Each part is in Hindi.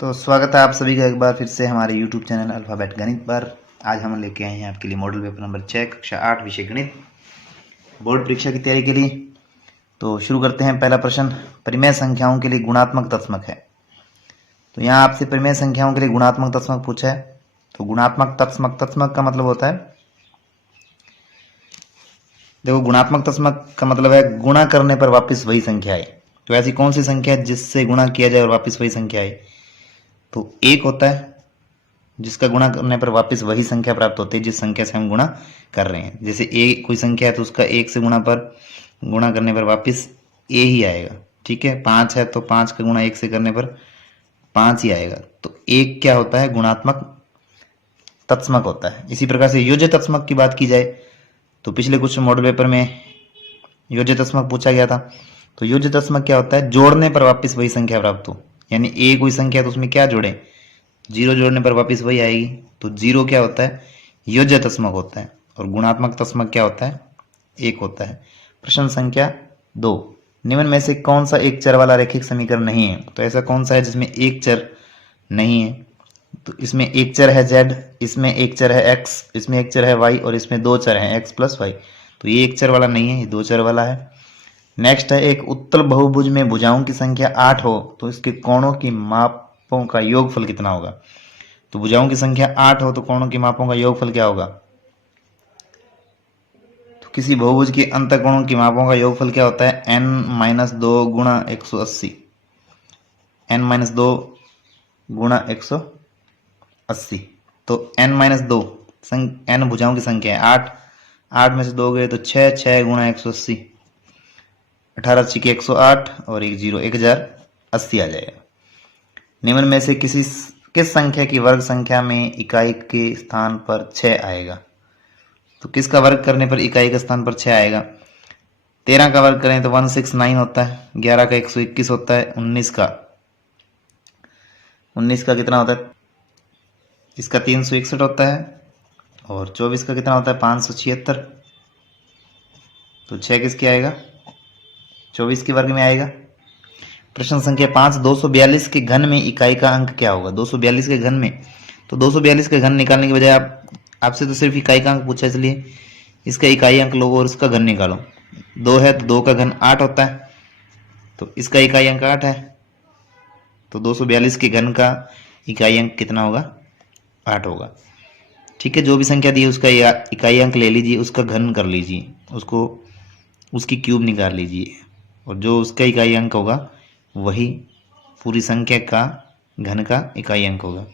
तो स्वागत है आप सभी का एक बार फिर से हमारे YouTube चैनल अल्फाबेट गणित पर। आज हम लेके आए हैं आपके लिए मॉडल पेपर नंबर 6 कक्षा 8 विषय गणित बोर्ड परीक्षा की तैयारी के लिए। तो शुरू करते हैं। पहला प्रश्न, परिमेय संख्याओं के लिए गुणात्मक तत्समक है। तो यहाँ आपसे परिमेय संख्याओं के लिए गुणात्मक तत्समक पूछा है। तो गुणात्मक तत्समक का मतलब होता है, देखो गुणात्मक तत्समक का मतलब है गुणा करने पर वापस वही संख्या आए। तो ऐसी कौन सी संख्या है जिससे गुणा किया जाए और वापस वही संख्या आए? तो एक होता है जिसका गुणा करने पर वापस वही संख्या प्राप्त होती है जिस संख्या से हम गुणा कर रहे हैं। जैसे ए कोई संख्या है तो उसका एक से गुणा करने पर वापस ए ही आएगा। ठीक है, 5 है तो 5 का गुणा एक से करने पर 5 ही आएगा। तो एक क्या होता है? गुणात्मक तत्समक होता है। इसी प्रकार से योज्य तत्समक की बात की जाए तो पिछले कुछ मॉडल पेपर में योज्य तत्समक पूछा गया था। तो योज्य तत्समक क्या होता है? जोड़ने पर वापस वही संख्या प्राप्त हो। यानी ए कोई संख्या है तो उसमें क्या जोड़े? 0 जोड़ने पर वापस वही आएगी। तो 0 क्या होता है? योज्य तत्समक होता है। और गुणात्मक तत्समक क्या होता है? 1 होता है। प्रश्न संख्या 2, निम्न में से कौन सा एक चर वाला रैखिक समीकरण नहीं है? तो ऐसा कौन सा है जिसमें एक चर नहीं है? तो इसमें एक चर है z, इसमें एक चर है x, इसमें एक चर है y और इसमें दो चर हैं x प्लस y। तो ये एक चर वाला नहीं है, ये दो चर वाला है। नेक्स्ट है, एक उत्तल बहुभुज में भुजाओं की संख्या 8 हो तो इसके कोणों की मापों का योगफल कितना होगा? तो भुजाओं की संख्या 8 हो तो कोणों की मापों का योगफल क्या होगा? तो किसी बहुभुज के अंतःकोणों की मापों का योगफल क्या होता है? n-2 गुणा 180। n-2 गुणा 180। तो n-2 n भुजाओं की संख्या है 8, 8 में से 2 गए तो 6, 6 गुणा 180, 18 छिके 108 और एक 0, 1080 आ जाएगा। निम्न में से किस संख्या की वर्ग संख्या में इकाई के स्थान पर 6 आएगा? तो किसका वर्ग करने पर इकाई के स्थान पर 6 आएगा? 13 का वर्ग करें तो 169 होता है, 11 का 121 होता है, 19 का कितना होता है? इसका 361 होता है और 24 का कितना होता है? 576। तो 6 किसकी आएगा? 24 के वर्ग में आएगा। प्रश्न संख्या 5, 242 के घन में इकाई का अंक क्या होगा? 242 के घन में, तो 242 के घन निकालने के बजाय आपसे तो सिर्फ इकाई का अंक पूछा, इसलिए इसका इकाई अंक लो और इसका घन निकालो। 2 है तो 2 का घन 8 होता है, तो इसका इकाई अंक 8 है। तो 242 के घन का इकाई अंक कितना होगा? 8 होगा। ठीक है, जो भी संख्या दी है उसका इकाई अंक ले लीजिए, उसका घन कर लीजिए, उसकी क्यूब निकाल लीजिए और जो उसका इकाई अंक होगा वही पूरी संख्या का घन का इकाई अंक होगा।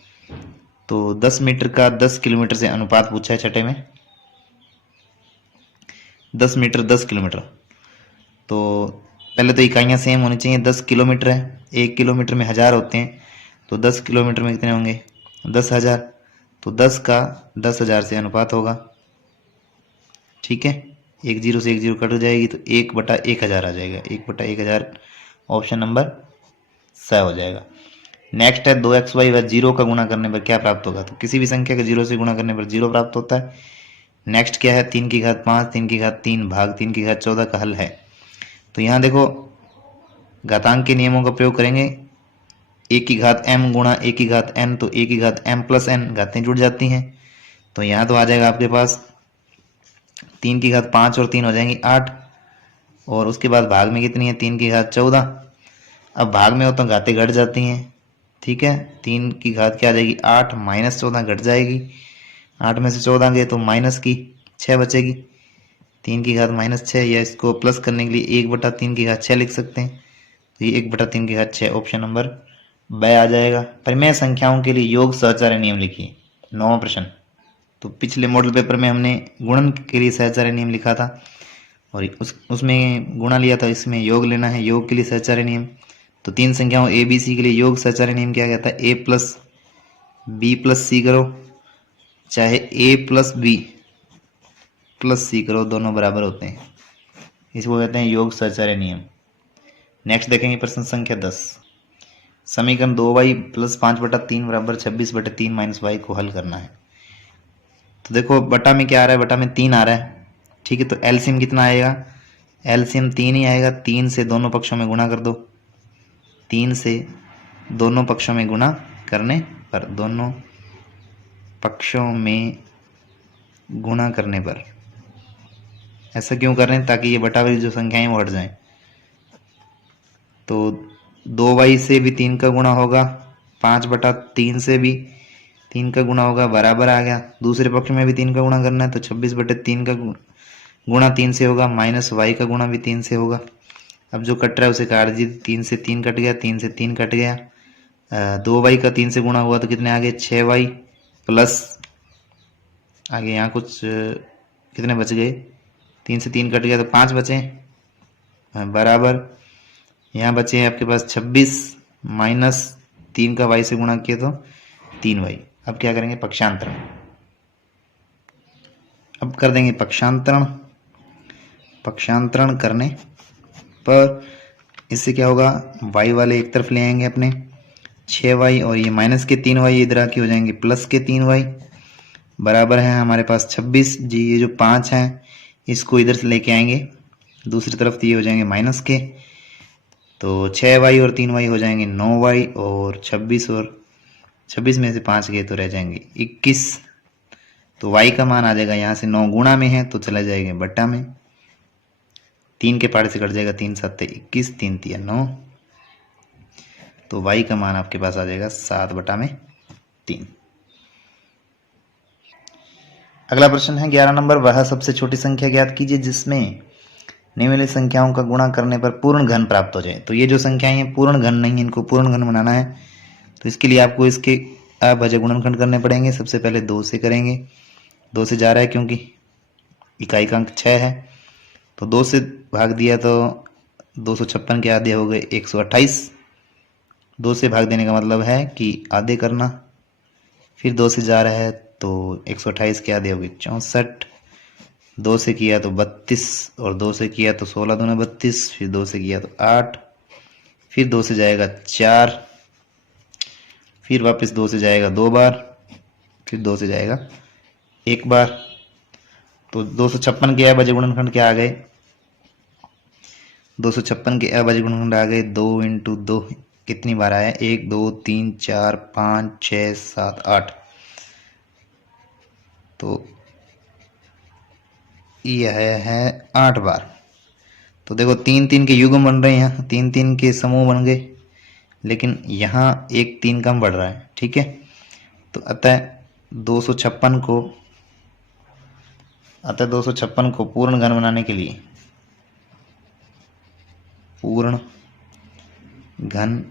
तो 10 मीटर का 10 किलोमीटर से अनुपात पूछा है छठे में। 10 मीटर 10 किलोमीटर, तो पहले तो इकाइयाँ सेम होनी चाहिए। 10 किलोमीटर है, 1 किलोमीटर में 1000 होते हैं, तो 10 किलोमीटर में कितने होंगे? 10,000। तो 10 का 10,000 से अनुपात होगा। ठीक है, एक 0 से एक 0 कट जाएगी तो 1/1000 आ जाएगा। 1/1000 ऑप्शन नंबर स हो जाएगा। नेक्स्ट है 2xy व 0 का गुणा करने पर क्या प्राप्त होगा? तो किसी भी संख्या का 0 से गुणा करने पर 0 प्राप्त होता है। नेक्स्ट क्या है? 3 की घात 5, 3 की घात 3 भाग 3 की घात 14 का हल है। तो यहाँ देखो घातांक के नियमों का प्रयोग करेंगे। a की घात m गुणा a की घात n, तो a की घात m प्लस n, घातें जुड़ जाती हैं। तो यहाँ तो आ जाएगा आपके पास 3 की घात 5 और 3 हो जाएंगी 8, और उसके बाद भाग में कितनी है? 3 की घात 14। अब भाग में हो तो घातें घट जाती हैं। ठीक है, 3 की घात क्या आ जाएगी? 8 माइनस 14 घट जाएगी। 8 में से 14 गए तो माइनस की 6 बचेगी। 3 की घात -6, या इसको प्लस करने के लिए 1/3 की घात 6 लिख सकते हैं। तो ये 1/3 की घात 6 ऑप्शन नंबर ब आ जाएगा। परिमेय संख्याओं के लिए योग सहचार्य नियम लिखिए। 9वां प्रश्न। तो पिछले मॉडल पेपर में हमने गुणन के लिए सहचार्य नियम लिखा था और उसमें गुणा लिया था, इसमें योग लेना है। योग के लिए सहचार्य नियम, तो 3 संख्याओं ए बी सी के लिए योग सहचार्य नियम क्या कहता है? a प्लस बी प्लस सी करो, चाहे a प्लस बी प्लस सी करो, दोनों बराबर होते हैं। इसको कहते हैं योग सहचार्य नियम। नेक्स्ट देखेंगे प्रश्न संख्या 10, समीकरण 2y प्लस 5/3 बराबर 26/3 माइनस y को हल करना है। तो देखो बटा में क्या आ रहा है? बटा में 3 आ रहा है। ठीक है, तो एलसीएम कितना आएगा? एलसीएम 3 ही आएगा। 3 से दोनों पक्षों में गुणा कर दो, 3 से दोनों पक्षों में गुणा करने पर, दोनों पक्षों में गुणा करने पर। ऐसा क्यों कर रहे हैं? ताकि ये बटा वाली जो संख्याएं वो हट जाएं। तो 2y से भी 3 का गुणा होगा, 5/3 से भी 3 का गुणा होगा, बराबर आ गया। दूसरे पक्ष में भी 3 का गुणा करना है तो 26/3 का गुणा 3 से होगा, माइनस y का गुणा भी 3 से होगा। अब जो कट रहा है उसे काट दीजिए, 3 से 3 कट गया, 3 से 3 कट गया, 2y का 3 से गुणा हुआ तो कितने आ गए? 6y प्लस आगे यहाँ कुछ कितने बच गए? 3 से 3 कट गया तो 5 बचे, बराबर यहाँ बचे हैं आपके पास 26 माइनस 3 का y से गुणा किया तो 3y। अब क्या करेंगे? पक्षांतरण। अब कर देंगे पक्षांतरण। पक्षांतरण करने पर इससे क्या होगा? y वाले एक तरफ ले आएंगे अपने, 6y, और ये माइनस के 3y इधर आके हो जाएंगे प्लस के 3y, बराबर है हमारे पास 26 जी। ये जो 5 है इसको इधर से लेके आएंगे दूसरी तरफ, तो ये हो जाएंगे माइनस के, तो 6y और 3y हो जाएंगे 9y, और 26 में से 5 गए तो रह जाएंगे 21। तो y का मान आ जाएगा, यहाँ से 9 गुणा में है तो चला जाएगा बट्टा में, 3 के पाड़े से कट जाएगा, 3 7 21, 3 3 9, तो y का मान आपके पास आ जाएगा 7/3। अगला प्रश्न है 11 नंबर, वह सबसे छोटी संख्या ज्ञात कीजिए जिसमें निम्नलिखित संख्याओं का गुणा करने पर पूर्ण घन प्राप्त हो जाए। तो ये जो संख्याएं हैं पूर्ण घन नहीं है, इनको पूर्ण घन बनाना है तो इसके लिए आपको इसके अभाज्य गुणनखंड करने पड़ेंगे। सबसे पहले 2 से करेंगे, 2 से जा रहा है क्योंकि इकाई का अंक 6 है, तो 2 से भाग दिया तो 256 के आधे हो गए 128। 2 से भाग देने का मतलब है कि आधे करना, फिर 2 से जा रहा है तो 128 के आधे हो गए 64, 2 से किया तो 32, और 2 से किया तो 16 दूना 32, फिर 2 से किया तो 8, फिर 2 से जाएगा 4, फिर वापस 2 से जाएगा 2 बार, फिर 2 से जाएगा 1 बार। तो 256 के अभाज्य गुणनखंड क्या आ गए? 256 के अभाज्य गुणनखंड आ गए 2 × 2, कितनी बार आया? 1 2 3 4 5 6 7 8, तो यह है 8 बार। तो देखो 3 3 के युग्म बन रहे हैं, यहाँ 3 3 के समूह बन गए, लेकिन यहाँ 1 3 कम बढ़ रहा है, ठीक है। तो अतः 256 को पूर्ण घन बनाने के लिए, पूर्ण घन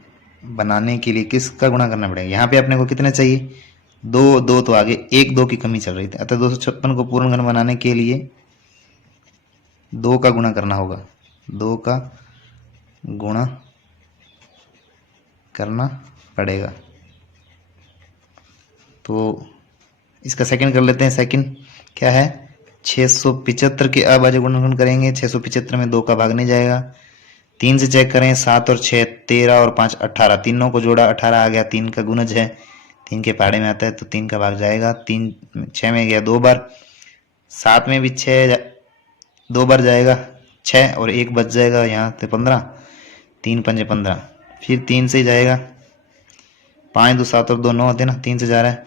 बनाने के लिए किसका गुणा करना पड़ेगा? यहाँ पे अपने को कितने चाहिए? 2 2 तो आगे 1 2 की कमी चल रही थी, अतः 256 को पूर्ण घन बनाने के लिए 2 का गुणा करना होगा, 2 का गुणा करना पड़ेगा। तो इसका सेकंड कर लेते हैं। सेकंड क्या है? 675 के अभाज्य गुणनखंड करेंगे, 675 में 2 का भाग नहीं जाएगा। 3 से चेक करें, 7 और 6 13 और 5 18, तीनों को जोड़ा 18 आ गया, 3 का गुणज है, 3 के पहाड़े में आता है तो 3 का भाग जाएगा। 3 6 में गया 2 बार, 7 में भी 6 2 बार जाएगा 6, और 1 बच जाएगा यहाँ से 15, 3 पंजे 15, फिर 3 से जाएगा 5 2 7 और 2 9 होते ना, 3 से जा रहा है,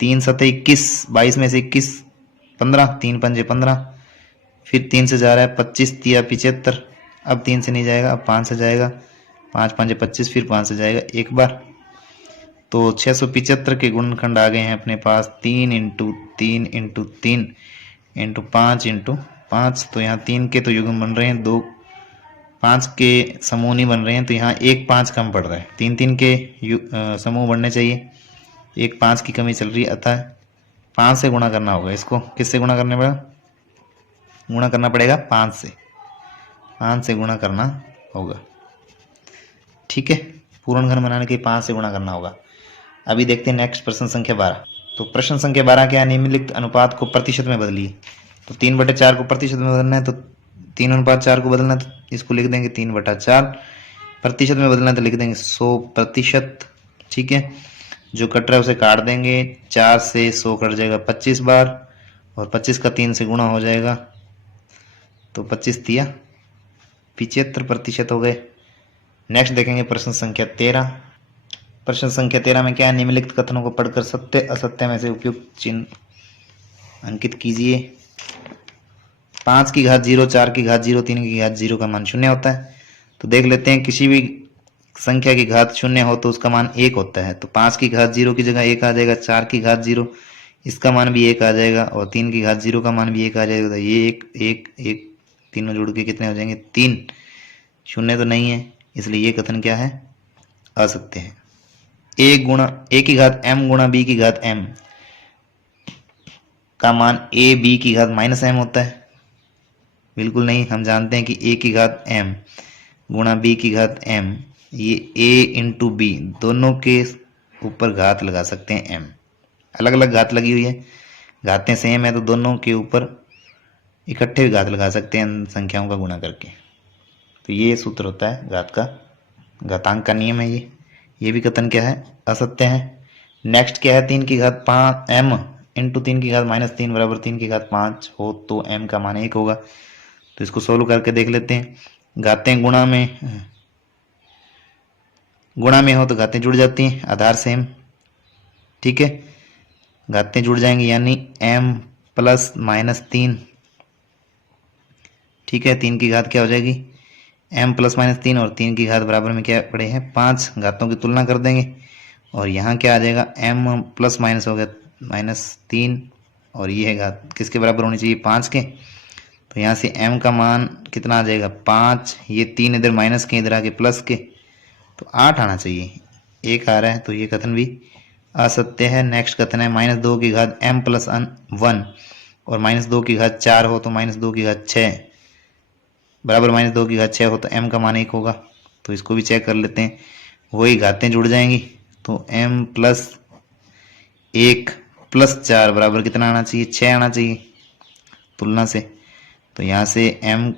3 7 21, 22 में से 21 15, 3 पंजे 15, फिर 3 से जा रहा है 25 3 75, अब 3 से नहीं जाएगा, अब 5 से जाएगा, 5 पंजे 25, फिर 5 से जाएगा 1 बार। तो 675 के गुणनखंड आ गए हैं अपने पास 3 × 3 × 3 × 5 × 5। तो यहाँ 3 के तो युग्म बन रहे हैं, 2 5 के समूह नहीं बन रहे हैं, तो यहाँ 1 5 कम पड़ रहा है। 3 3 के समूह बनने चाहिए, 1 5 की कमी चल रही है, अतः 5 से गुणा करना होगा। इसको किससे गुणा करने पड़ेगा? गुणा करना पड़ेगा 5 से, 5 से गुणा करना होगा, ठीक है। पूर्ण घन बनाने के 5 से गुणा करना होगा। अभी देखते हैं नेक्स्ट प्रश्न संख्या 12। तो प्रश्न संख्या 12 क्या? निम्नलिखित अनुपात को प्रतिशत में बदलिए। तो 3/4 को प्रतिशत में बदलना है, तो 3:4 को बदलना है तो इसको लिख देंगे 3/4, प्रतिशत में बदलना है तो लिख देंगे 100%, ठीक है। जो कट रहा है उसे काट देंगे, 4 से 100 कट जाएगा 25 बार, और 25 का 3 से गुणा हो जाएगा, तो 25 तिया 75% हो गए। नेक्स्ट देखेंगे प्रश्न संख्या 13। प्रश्न संख्या 13 में क्या है, निम्नलिखित कथनों को पढ़कर सत्य असत्य में से उपयुक्त चिन्ह अंकित कीजिए। 5 की घात 0, 4 की घात 0, 3 की घात 0 का मान 0 होता है। तो देख लेते हैं, किसी भी संख्या की घात 0 हो तो उसका मान 1 होता है। तो 5 की घात 0 की जगह 1 आ जाएगा, 4 की घात 0 इसका मान भी 1 आ जाएगा, और 3 की घात 0 का मान भी 1 आ जाएगा। तो ये 1 1 1 तीनों जुड़ के कितने हो जाएंगे, 3। शून्य तो नहीं है, इसलिए ये कथन क्या है, असत्य है। ए की घात m गुणा b की घात m का मान a b की घात माइनस m होता है। बिल्कुल नहीं, हम जानते हैं कि a की घात m गुणा b की घात m, ये a इंटू बी दोनों के ऊपर घात लगा सकते हैं m। अलग अलग घात लगी हुई है, घातें सेम है तो दोनों के ऊपर इकट्ठे भी घात लगा सकते हैं संख्याओं का गुणा करके। तो ये सूत्र होता है घात का, घातांक का नियम है ये भी कथन क्या है, असत्य है। नेक्स्ट क्या है, 3 की घात 5 m इंटू 3 की घात माइनस 3 बराबर 3 की घात 5 हो तो m का मान 1 होगा। तो इसको सोल्व करके देख लेते हैं। घातें गुणा में हो तो घातें जुड़ जाती हैं, आधार सेम, ठीक है। घातें जुड़ जाएंगी यानी m प्लस माइनस 3, ठीक है। 3 की घात क्या हो जाएगी, m प्लस माइनस 3 और 3 की घात बराबर में क्या पड़े हैं 5। घातों की तुलना कर देंगे और यहाँ क्या आ जाएगा, m प्लस माइनस हो गया माइनस 3 और ये है घात किसके बराबर होनी चाहिए, 5 के। तो यहाँ से m का मान कितना आ जाएगा 5, ये 3 इधर माइनस के इधर आके प्लस के, तो 8 आना चाहिए, 1 आ रहा है। तो ये कथन भी असत्य है। नेक्स्ट कथन है, -2 की घात m प्लस 1 और -2 की घात 4 हो तो -2 की घात 6 बराबर -2 की घात 6 हो तो m का मान 1 होगा। तो इसको भी चेक कर लेते हैं, वही घातें जुड़ जाएंगी। तो m प्लस 1 प्लस 4 बराबर कितना आना चाहिए, 6 आना चाहिए तुलना से। तो यहाँ से m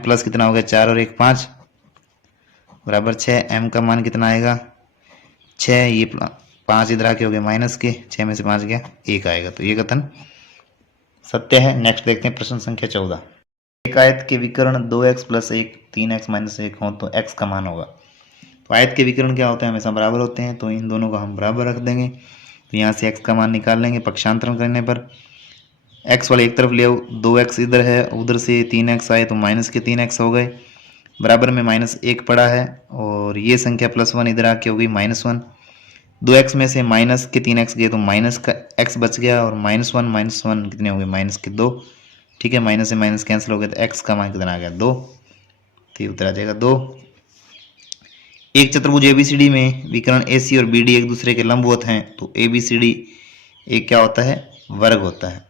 प्लस कितना हो गया 4 और 1 5 बराबर 6, m का मान कितना आएगा 6, ये 5 इधर आके हो गया माइनस के, 6 में से 5 गया 1 आएगा। तो ये कथन सत्य है। नेक्स्ट देखते हैं प्रश्न संख्या 14। एक आयत के विकर्ण 2x प्लस 1 3x माइनस 1 हो तो x का मान होगा। तो आयत के विकर्ण क्या होते हैं, हमेशा बराबर होते हैं, तो इन दोनों को हम बराबर रख देंगे। तो यहाँ से x का मान निकाल लेंगे, पक्षांतरण करने पर x वाले एक तरफ ले आओ, 2x इधर है, उधर से 3x आए तो माइनस के 3x हो गए, बराबर में -1 पड़ा है और ये संख्या +1 इधर आके हो गई -1। 2x में से माइनस के 3x गए तो माइनस का x बच गया और -1 कितने हो गए -2, ठीक है। माइनस से माइनस कैंसिल हो गया तो x का मान कितना आ गया 2, तो ये उत्तर आ जाएगा 2। एक चतुर्भुज ABCD में विकर्ण AC और BD एक दूसरे के लंबवत हैं तो ABCD एक क्या होता है, वर्ग होता है,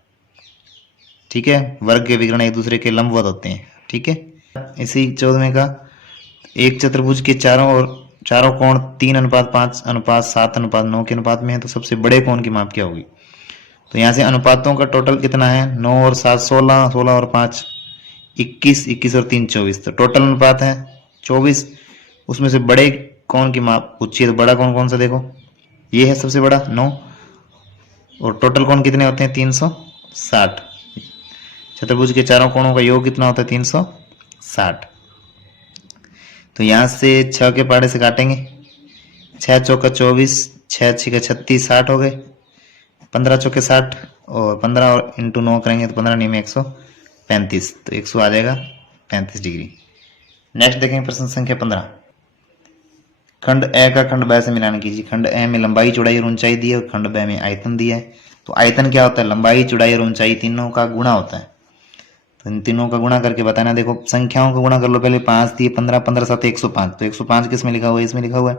ठीक है। वर्ग के विकर्ण एक दूसरे के लंबवत होते हैं, ठीक है। इसी 14वें का, एक चतुर्भुज के चारों कोण 3:5:7:9 के अनुपात में है तो सबसे बड़े कोण की माप क्या होगी। तो यहाँ से अनुपातों का टोटल कितना है, 9 और 7 16, 16 और 5 21, 21 और 3 24, तो टोटल अनुपात है 24। उसमें से बड़े कोण की माप पूछिए तो बड़ा कोण कौन सा, देखो ये है सबसे बड़ा 9 और टोटल कोण कितने होते हैं 360। चतुर्भुज के चारों कोणों का योग कितना होता है 360। तो यहाँ से 6 के पहाड़े से काटेंगे, 6 चौका 24, 6 छिका 36, 60 हो गए, 15 चौके 60 और 15 और इंटू 9 करेंगे तो 15 नहीं में 135, तो 100 आ जाएगा 35 डिग्री। नेक्स्ट देखेंगे प्रश्न संख्या 15। खंड ए का खंड ब से मिलान कीजिए। खंड ए में लंबाई चौड़ाई और ऊंचाई दी है और खंड ब में आयतन दिया है। तो आयतन क्या होता है, लंबाई चौड़ाई और ऊंचाई तीनों का गुणा होता है। तो इन तीनों का गुणा करके बताना, देखो संख्याओं का गुणा कर लो, पहले 5 दिए 15, 15 7 105, तो 105 किस में लिखा हुआ है, इसमें लिखा हुआ है।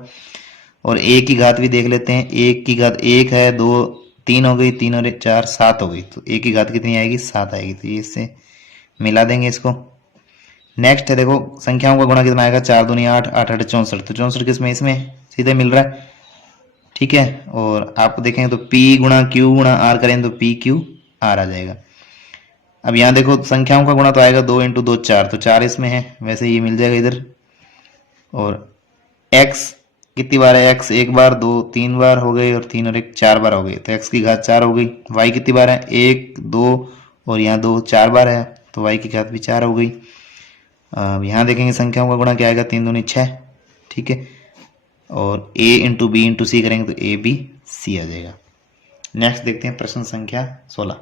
और a की घात भी देख लेते हैं, 1 की घात 1 है, 2 3 हो गई, 3 और 4 7 हो गई, तो a की घात कितनी आएगी 7 आएगी। तो ये इससे मिला देंगे इसको। नेक्स्ट है, देखो संख्याओं का गुणा कितना आएगा, 4 दूनी 8, 8 8 64, तो 64 किसमें, इसमें सीधे मिल रहा है, ठीक है। और आप देखेंगे तो p गुणा q गुणा r करें तो p q r आ जाएगा। अब यहाँ देखो संख्याओं का गुणा तो आएगा 2 × 2 4, तो 4 इसमें है, वैसे ये मिल जाएगा इधर। और x कितनी बार है, x एक बार 2 3 बार हो गए और 3 और 1 4 बार हो गए, तो x की घात 4 हो गई। y कितनी बार है, 1 2 और यहाँ 2 4 बार है, तो y की घात भी 4 हो गई। अब यहाँ देखेंगे संख्याओं का गुणा क्या आएगा, 3 दूनी 6, ठीक है। और A इंटू बी इंटू सी करेंगे तो ABC आ जाएगा। नेक्स्ट देखते हैं प्रश्न संख्या 16।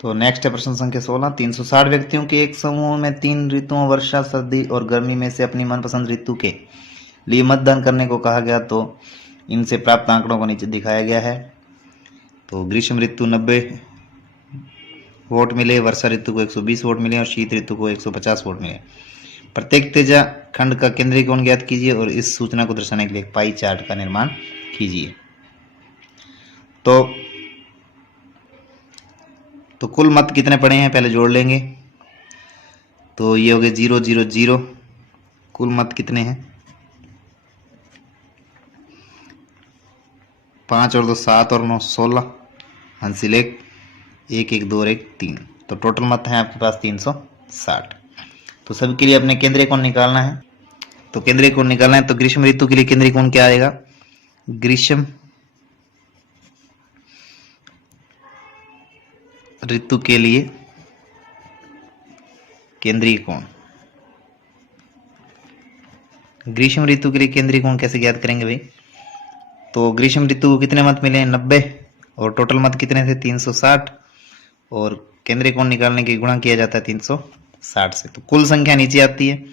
तो नेक्स्ट है प्रश्न संख्या 16। 360 व्यक्तियों के एक समूह में 3 ऋतुओं वर्षा, सर्दी और गर्मी में से अपनी मनपसंद ऋतु के लिए मतदान करने को कहा गया। तो इनसे प्राप्त आंकड़ों को नीचे दिखाया गया है। तो ग्रीष्म ऋतु 90 वोट मिले, वर्षा ऋतु को 120 वोट मिले और शीत ऋतु को 150 वोट मिले। प्रत्येक तेजा खंड का केंद्रीय कोण ज्ञात कीजिए और इस सूचना को दर्शाने के लिए एक पाई चार्ट का निर्माण कीजिए। तो कुल मत कितने पड़े हैं पहले जोड़ लेंगे। तो ये हो गए 0 0 0। कुल मत कितने हैं 5 और 2 7 और 9 16। हासिल 1 1 1 2 और 1 3। तो टोटल मत है आपके पास 360। तो सभी के लिए अपने केंद्रीय कोण निकालना है। तो केंद्रीय कोण निकालना है तो ग्रीष्म ऋतु के लिए केंद्रीय कोण क्या आएगा। ग्रीष्म ऋतु के लिए केंद्रीय कोण, ग्रीष्म ऋतु के लिए केंद्रीय कोण कैसे ज्ञात करेंगे भाई। तो ग्रीष्म ऋतु को कितने मत मिले 90 और टोटल मत कितने थे 360 और केंद्रीय कोण निकालने के गुणा किया जाता है 360 से। तो कुल संख्या नीचे आती है,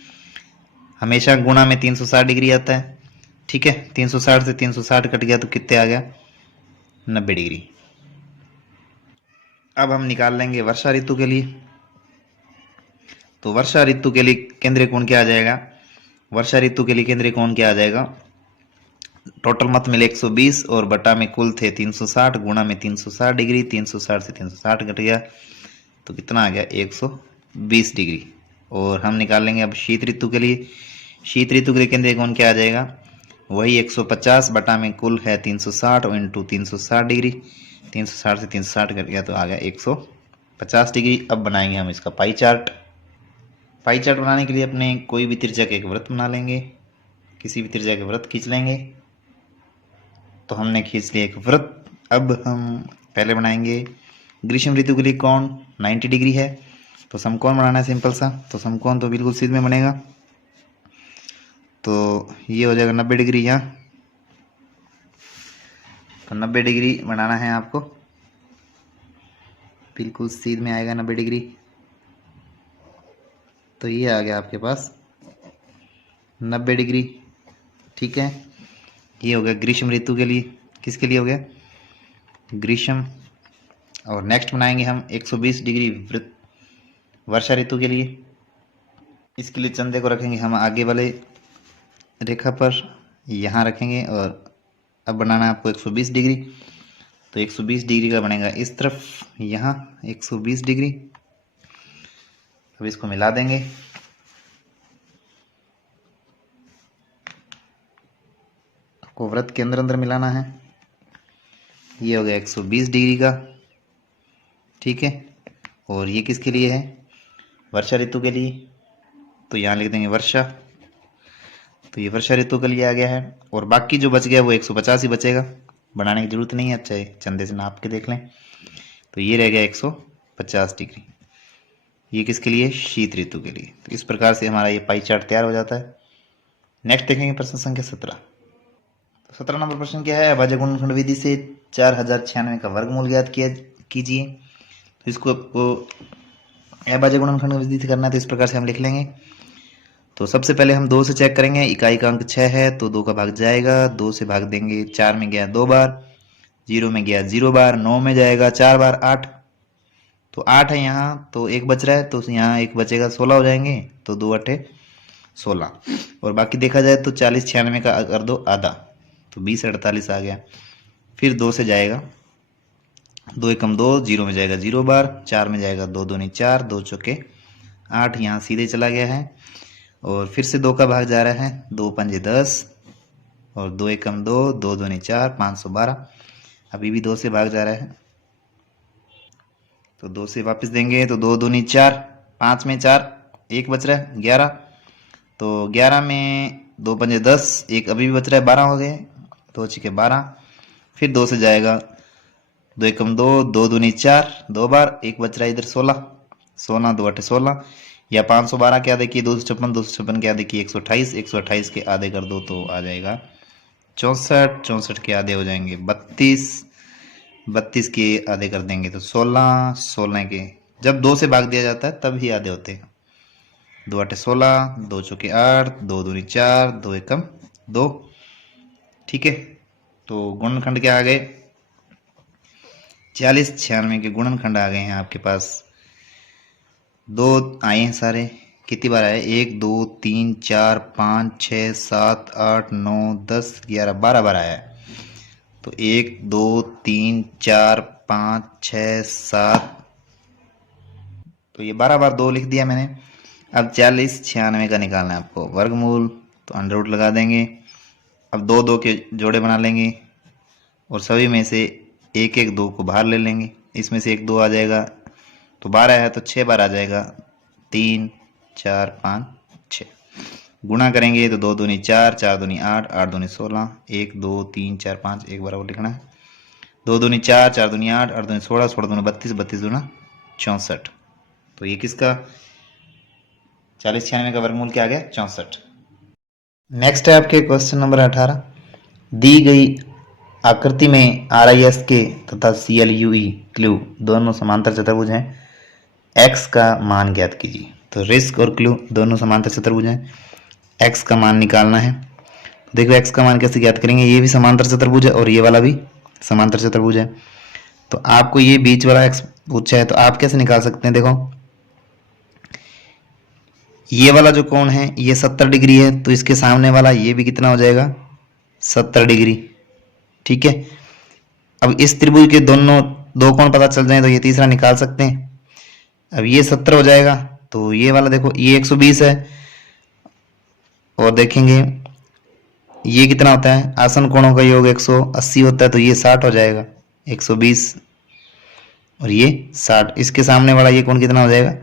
हमेशा गुणा में 360 डिग्री आता है। ठीक है, 360 से 360 कट गया तो कितने आ गया 90 डिग्री। अब हम निकाल लेंगे वर्षा ऋतु के लिए। तो वर्षा ऋतु के लिए केंद्रीय कोण क्या आ जाएगा। वर्षा ऋतु के लिए केंद्रीय कोण क्या आ जाएगा। टोटल मत मिले 120 और बटा में कुल थे 360 गुणा में 360 डिग्री। 360 से 360 घट गया तो कितना आ गया 120 डिग्री। और हम निकाल लेंगे अब शीत ऋतु के लिए। शीत ऋतु के लिए केंद्रीय कोण क्या आ जाएगा, वही 150 बटा में कुल है 360 और इंटू 360 डिग्री। 360 से 360 घट गया तो आ गया 150 डिग्री। अब बनाएंगे हम इसका पाई चार्ट। पाई चार्ट बनाने के लिए अपने कोई भी त्रिज्या का एक वृत्त बना लेंगे, किसी भी त्रिज्या के वृत्त खींच लेंगे। तो हमने खींच लिया एक वृत्त। अब हम पहले बनाएंगे ग्रीष्म ऋतु के लिए कोण 90 डिग्री है। तो समकोण बनाना है सिंपल सा। तो समकोण तो बिल्कुल सीधे में बनेगा। तो ये हो जाएगा 90 डिग्री यहाँ। तो 90 डिग्री बनाना है आपको, बिल्कुल सीध में आएगा 90 डिग्री। तो ये आ गया आपके पास 90 डिग्री। ठीक है, ये हो गया ग्रीष्म ऋतु के लिए। किसके लिए हो गया ग्रीष्म। और नेक्स्ट बनाएंगे हम 120 डिग्री वृत्त वर्षा ऋतु के लिए। इसके लिए चंदे को रखेंगे हम आगे वाले रेखा पर, यहाँ रखेंगे। और अब बनाना है आपको 120 डिग्री। तो 120 डिग्री का बनेगा इस तरफ, यहाँ 120 डिग्री। अब इसको मिला देंगे। आपको वृत्त के अंदर अंदर मिलाना है। ये हो गया 120 डिग्री का। ठीक है, और ये किसके लिए है वर्षा ऋतु के लिए। तो यहाँ लिख देंगे वर्षा। तो ये वर्षा ऋतु के लिए आ गया है। और बाकी जो बच गया वो 150 ही बचेगा, बनाने की जरूरत नहीं है। अच्छा चंदे से नाप के देख लें। तो ये रह गया 150 डिग्री। ये किसके लिए शीत ऋतु के लिए। तो इस प्रकार से हमारा ये पाई चार्ट तैयार हो जाता है। नेक्स्ट देखेंगे प्रश्न संख्या 17। तो 17 नंबर प्रश्न क्या है, अभाज्य गुणनखंड विधि से 4096 का वर्गमूल ज्ञात कीजिए। तो इसको आपको अभाज्य गुणनखंड विधि से करना है। तो इस प्रकार से हम लिख लेंगे। तो सबसे पहले हम 2 से चेक करेंगे। इकाई का अंक 6 है तो 2 का भाग जाएगा, 2 से भाग देंगे। 4 में गया 2 बार, 0 में गया 0 बार, 9 में जाएगा 4 बार 8। तो 8 है यहाँ, तो 1 बच रहा है तो यहाँ 1 बचेगा, 16 हो जाएंगे। तो 2 8 16। और बाकी देखा जाए तो 40 96 का कर दो आधा, तो 20 48 आ गया। फिर 2 से जाएगा, 2 एकम 2, 0 में जाएगा 0 बार, 4 में जाएगा 2 दूनी 4, 2 चौके 8, यहाँ सीधे चला गया है। और फिर से 2 का भाग जा रहा है, 2 पंजे 10 और 2 एकम 2, 2 दूनी 4, 512। अभी भी 2 से भाग जा रहा है, तो 2 से वापस देंगे तो 2 दूनी 4, 5 में 4, 1 बच रहा है 11। तो 11 में 2 पंजे 10, 1 अभी भी बच रहा है, 12 हो गए, 2 छिके 12। फिर 2 से जाएगा, 2 एकम 2, 2 दूनी 4, 2 बार, 1 बच रहा है इधर 16, 16 2 8 16। या 512 के आधे किए 256, 256 के आधे किए 128, 128 के आधे कर दो तो आ जाएगा 64, 64 के आधे हो जाएंगे 32, 32 के आधे कर देंगे तो 16, 16 के जब 2 से भाग दिया जाता है तब ही आधे होते हैं। 2 8 16, 2 चौके 8, 2 दूनी 4, 2 एकम 2। ठीक है, तो गुणनखंड क्या आ गए, 40 96 के गुणनखंड आ गए हैं आपके पास। 2 आए हैं सारे, कितनी बार आए, 1 2 3 4 5 6 7 8 9 10 11 12 बार आया है। तो 1 2 3 4 5 6 7, तो ये 12 बार 2 लिख दिया मैंने। अब 40 96 का निकालना है आपको वर्गमूल, तो अंडर रूट लगा देंगे। अब 2 2 के जोड़े बना लेंगे और सभी में से एक एक 2 को बाहर ले लेंगे। इसमें से एक 2 आ जाएगा तो 12 है तो 6 बार आ जाएगा, 3 4 5 6। गुणा करेंगे तो 2 दूनी 4, 4 दूनी 8, 8 दूनी 16, 1 2 3 4 5, एक बार और लिखना है। 2 दूनी 4, 4 दूनी 8, 8 दूनी 16, 16 दूनी 32, 32 दूना 64। तो ये किसका 40 96 का वर्गमूल क्या आ गया, 64। नेक्स्ट है आपके क्वेश्चन नंबर 18। दी गई आकृति में RIS के तथा CLUE क्लू दोनों समांतर चतुर्भुज हैं, x का मान ज्ञात कीजिए। तो रिस्क और क्लू दोनों समांतर चतुर्भुज हैं, x का मान निकालना है। देखो x का मान कैसे ज्ञात करेंगे, ये भी समांतर चतुर्भुज है और ये वाला भी समांतर चतुर्भुज है। तो आपको ये बीच वाला x पूछा है तो आप कैसे निकाल सकते हैं, देखो ये वाला जो कोण है ये 70 डिग्री है, तो इसके सामने वाला ये भी कितना हो जाएगा, 70 डिग्री। ठीक है, अब इस त्रिभुज के दोनों दो कोण पता चल जाए तो ये तीसरा निकाल सकते हैं। अब ये 70 हो जाएगा तो ये वाला देखो ये 120 है, और देखेंगे ये कितना होता है, आसन कोणों का योग 180 होता है, तो ये 60 हो जाएगा, 120 और ये 60। इसके सामने वाला ये कोण कितना हो जाएगा,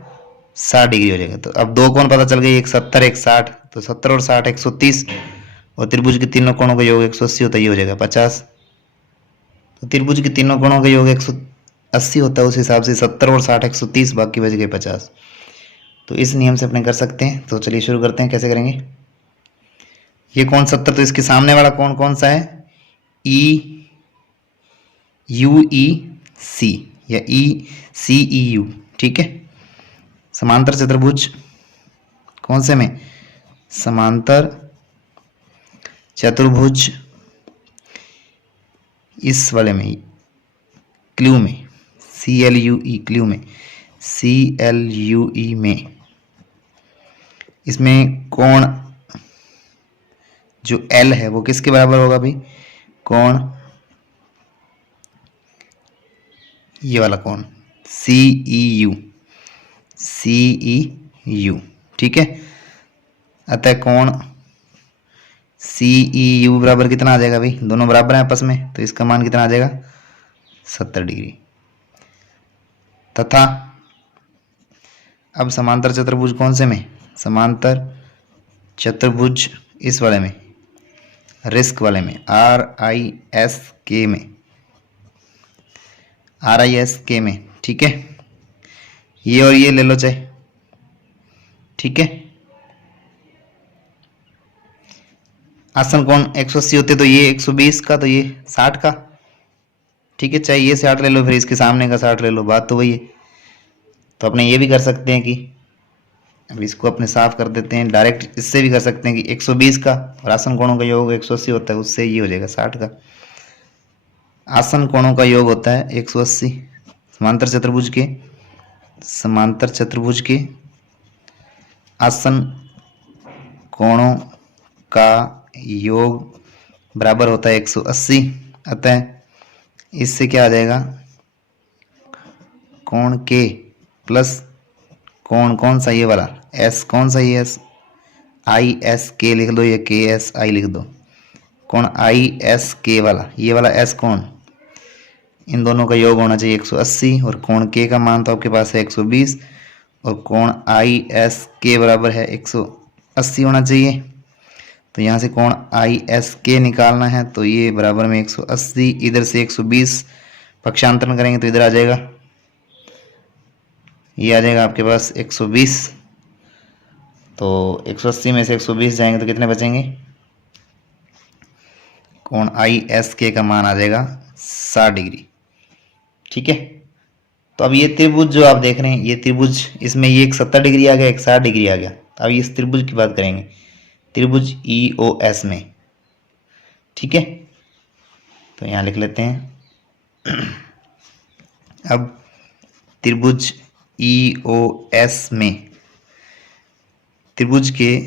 60 डिग्री हो जाएगा। तो अब दो कोण पता चल गए, एक 70 एक 60, तो 70 और 60 130, और त्रिभुज के तीनों कोणों का योग 180 होता है, ये हो जाएगा 50। तो त्रिभुज के तीनों कोणों का योग 180 होता है, उस हिसाब से 70 और 60 130, बाकी बच गए 50। तो इस नियम से अपने कर सकते हैं। तो चलिए शुरू करते हैं, कैसे करेंगे। ये कोण 70, तो इसके सामने वाला कोण कौन सा है, EUEC या ECEU। ठीक है, समांतर चतुर्भुज कौन से में, समांतर चतुर्भुज इस वाले में, क्लू में, CLUE क्लू में, CLUE में, इसमें कोण जो L है वो किसके बराबर होगा भाई, कोण ये वाला कोण CEU, CEU। ठीक है, अतः कोण CEU बराबर कितना आ जाएगा भाई, दोनों बराबर हैं आपस में, तो इसका मान कितना आ जाएगा, 70 डिग्री। तथा अब समांतर चतुर्भुज कौन से में, समांतर चतुर्भुज इस वाले में, रिस्क वाले में, RISK में, RISK में। ठीक है, ये और ये ले लो चाहे। ठीक है, आसन कोण 180 होते तो ये 120 का, तो ये 60 का। ठीक है, चाहे ये 60 ले लो, फिर इसके सामने का 60 ले लो, बात तो वही है। तो अपने ये भी कर सकते हैं कि अब इसको अपने साफ कर देते हैं, डायरेक्ट इससे भी कर सकते हैं कि 120 का और आसन कोणों का योग 180 होता है, उससे ये हो जाएगा 60 का। आसन कोणों का योग होता है 180, समांतर चतुर्भुज के आसन कोणों का योग बराबर होता है 180। अतः इससे क्या आ जाएगा, कोण के प्लस कोण कौन सा ये वाला S, कौन सा ये S, ISK लिख दो या KSI लिख दो। कोण ISK वाला, ये वाला S कोण, इन दोनों का योग होना चाहिए 180, और कोण K का मान तो आपके पास है 120, और कोण ISK बराबर है 180 होना चाहिए। तो यहाँ से कोण ISK निकालना है, तो ये बराबर में 180, इधर से 120 पक्षांतरण करेंगे तो इधर आ जाएगा, ये आ जाएगा आपके पास 120, तो 180 में से 120 जाएंगे तो कितने बचेंगे? कोण ISK का मान आ जाएगा 60 डिग्री। ठीक है, तो अब ये त्रिभुज जो आप देख रहे हैं, ये त्रिभुज, इसमें ये एक 70 डिग्री आ गया, एक 60 डिग्री आ गया। अब इस त्रिभुज की बात करेंगे, त्रिभुज EOS में। ठीक है, तो यहाँ लिख लेते हैं। अब त्रिभुज EOS में त्रिभुज के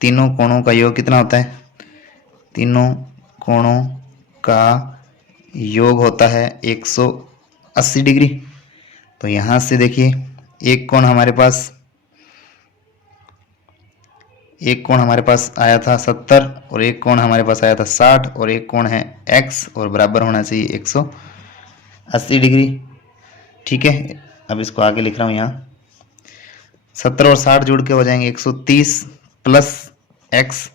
तीनों कोणों का योग कितना होता है? तीनों कोणों का योग होता है 180 डिग्री। तो यहाँ से देखिए, एक कोण हमारे पास आया था 70, और एक कोण हमारे पास आया था 60, और एक कोण है X, और बराबर होना चाहिए 180 डिग्री। ठीक है, अब इसको आगे लिख रहा हूँ। यहाँ 70 और 60 जुड़ के हो जाएंगे 130 प्लस X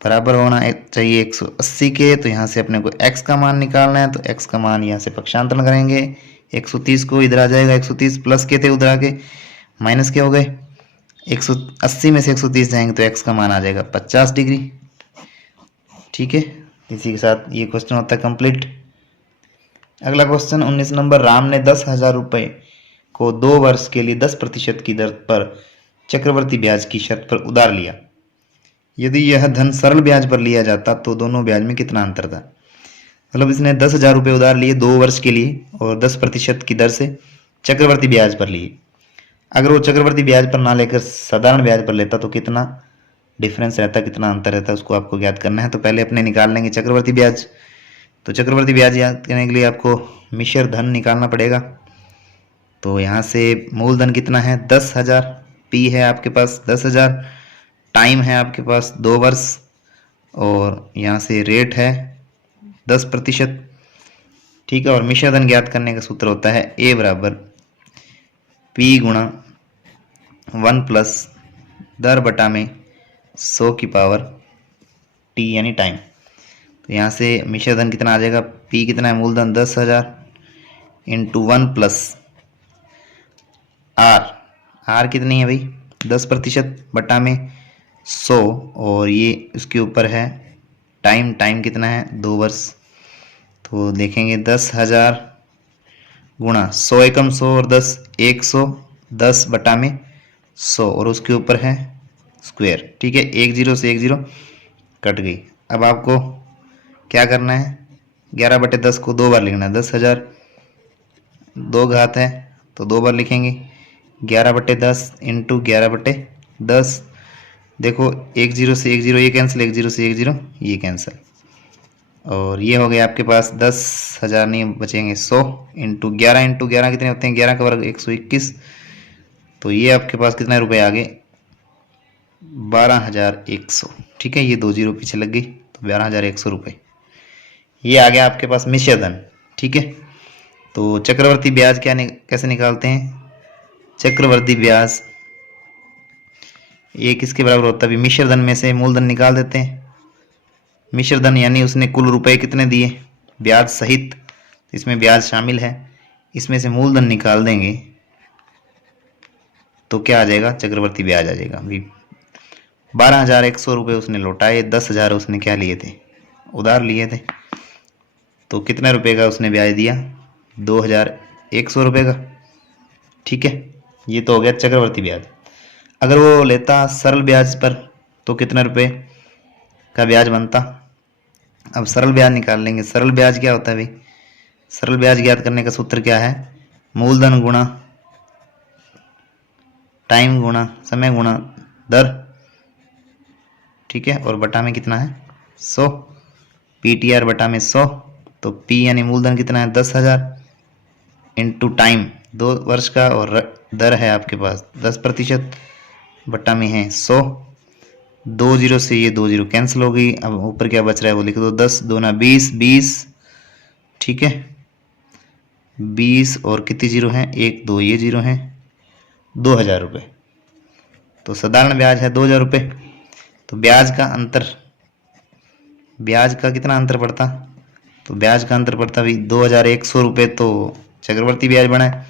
बराबर होना चाहिए 180 के। तो यहाँ से अपने को X का मान निकालना है, तो X का मान यहाँ से पक्षांतरण करेंगे। 130 को इधर आ जाएगा, 130 प्लस के थे, उधर आके माइनस के हो गए। 180 में से 130 जाएंगे तो X का मान आ जाएगा 50 डिग्री। ठीक है, इसी के साथ ये क्वेश्चन होता है कंप्लीट। अगला क्वेश्चन 19 नंबर, राम ने 10,000 रुपये को 2 वर्ष के लिए 10% की दर पर चक्रवर्ती ब्याज की शर्त पर उधार लिया। यदि यह धन सरल ब्याज पर लिया जाता तो दोनों ब्याज में कितना अंतर था? मतलब इसने 10,000 रुपये उधार लिए 2 वर्ष के लिए, और 10% की दर से चक्रवर्ती ब्याज पर लिए। अगर वो चक्रवर्ती ब्याज पर ना लेकर साधारण ब्याज पर लेता तो कितना डिफरेंस रहता, कितना अंतर रहता, उसको आपको ज्ञात करना है। तो पहले अपने निकाल लेंगे चक्रवर्ती ब्याज। तो चक्रवर्ती ब्याज याद करने के लिए आपको मिश्र धन निकालना पड़ेगा। तो यहाँ से मूलधन कितना है? 10,000, P है आपके पास 10,000, टाइम है आपके पास 2 वर्ष, और यहाँ से रेट है 10%। ठीक है, और मिश्र धन ज्ञात करने का सूत्र होता है A बराबर P गुणा 1 प्लस दर बटा में 100 की पावर T यानी टाइम। तो यहाँ से मिश्र धन कितना आ जाएगा? P कितना है? मूलधन 10,000 इंटू 1 प्लस R कितनी है भाई? 10% बटा में 100, और ये उसके ऊपर है टाइम कितना है? 2 वर्ष। तो देखेंगे 10,000 गुणा 100 एकम 100 और 10 110 बटा में 100, और उसके ऊपर है स्क्वायर। ठीक है, 1 0 से 1 0 कट गई। अब आपको क्या करना है? 11/10 को 2 बार लिखना है। 10,000 2 घात है तो 2 बार लिखेंगे। 11/10 इंटू 11/10। देखो 1 0 से 1 0 ये कैंसिल, 1 0 से 1 0 ये कैंसिल, और ये हो गया आपके पास 10,000 नहीं बचेंगे 100 इंटू 11 कितने होते हैं? 11 का वर्ग 121। तो ये आपके पास कितने रुपए आ गए? 12,100। ठीक है, ये 2 0 पीछे लग गई, तो 12,100 रुपये ये आ गया आपके पास मिश्र धन। ठीक है, तो चक्रवर्ती ब्याज कैसे निकालते हैं? चक्रवर्ती ब्याज ये किसके बराबर होता है? मिश्र धन में से मूलधन निकाल देते हैं। मिश्र धन यानी उसने कुल रुपए कितने दिए ब्याज सहित, इसमें ब्याज शामिल है, इसमें से मूलधन निकाल देंगे तो क्या आ जाएगा? चक्रवर्ती ब्याज आ जाएगा। अभी 12,100 रुपये उसने लौटाए, 10,000 उसने क्या लिए थे? उधार लिए थे। तो कितने रुपए का उसने ब्याज दिया? 2,100 रुपये का। ठीक है, ये तो हो गया चक्रवर्ती ब्याज। अगर वो लेता सरल ब्याज पर तो कितने रुपए का ब्याज बनता? अब सरल ब्याज निकाल लेंगे। सरल ब्याज क्या होता है भाई? सरल ब्याज ज्ञात करने का सूत्र क्या है? मूलधन गुणा टाइम गुणा समय गुणा दर। ठीक है, और बटा में कितना है? 100, PTR बटा में 100। तो P यानी मूलधन कितना है? 10,000 इंटू टाइम 2 वर्ष का, और दर है आपके पास 10% बटा में है 100। 2 0 से ये 2 0 कैंसिल हो गई। अब ऊपर क्या बच रहा है वो लिख दो। 10 दूना 20। ठीक है, 20 और कितने जीरो हैं? 1 2 ये जीरो हैं। 2,000 रुपये। तो साधारण ब्याज है 2,000 रुपये। तो ब्याज का कितना अंतर पड़ता? तो ब्याज का अंतर पड़ता भी 2,100 रुपये तो चक्रवर्ती ब्याज बना है।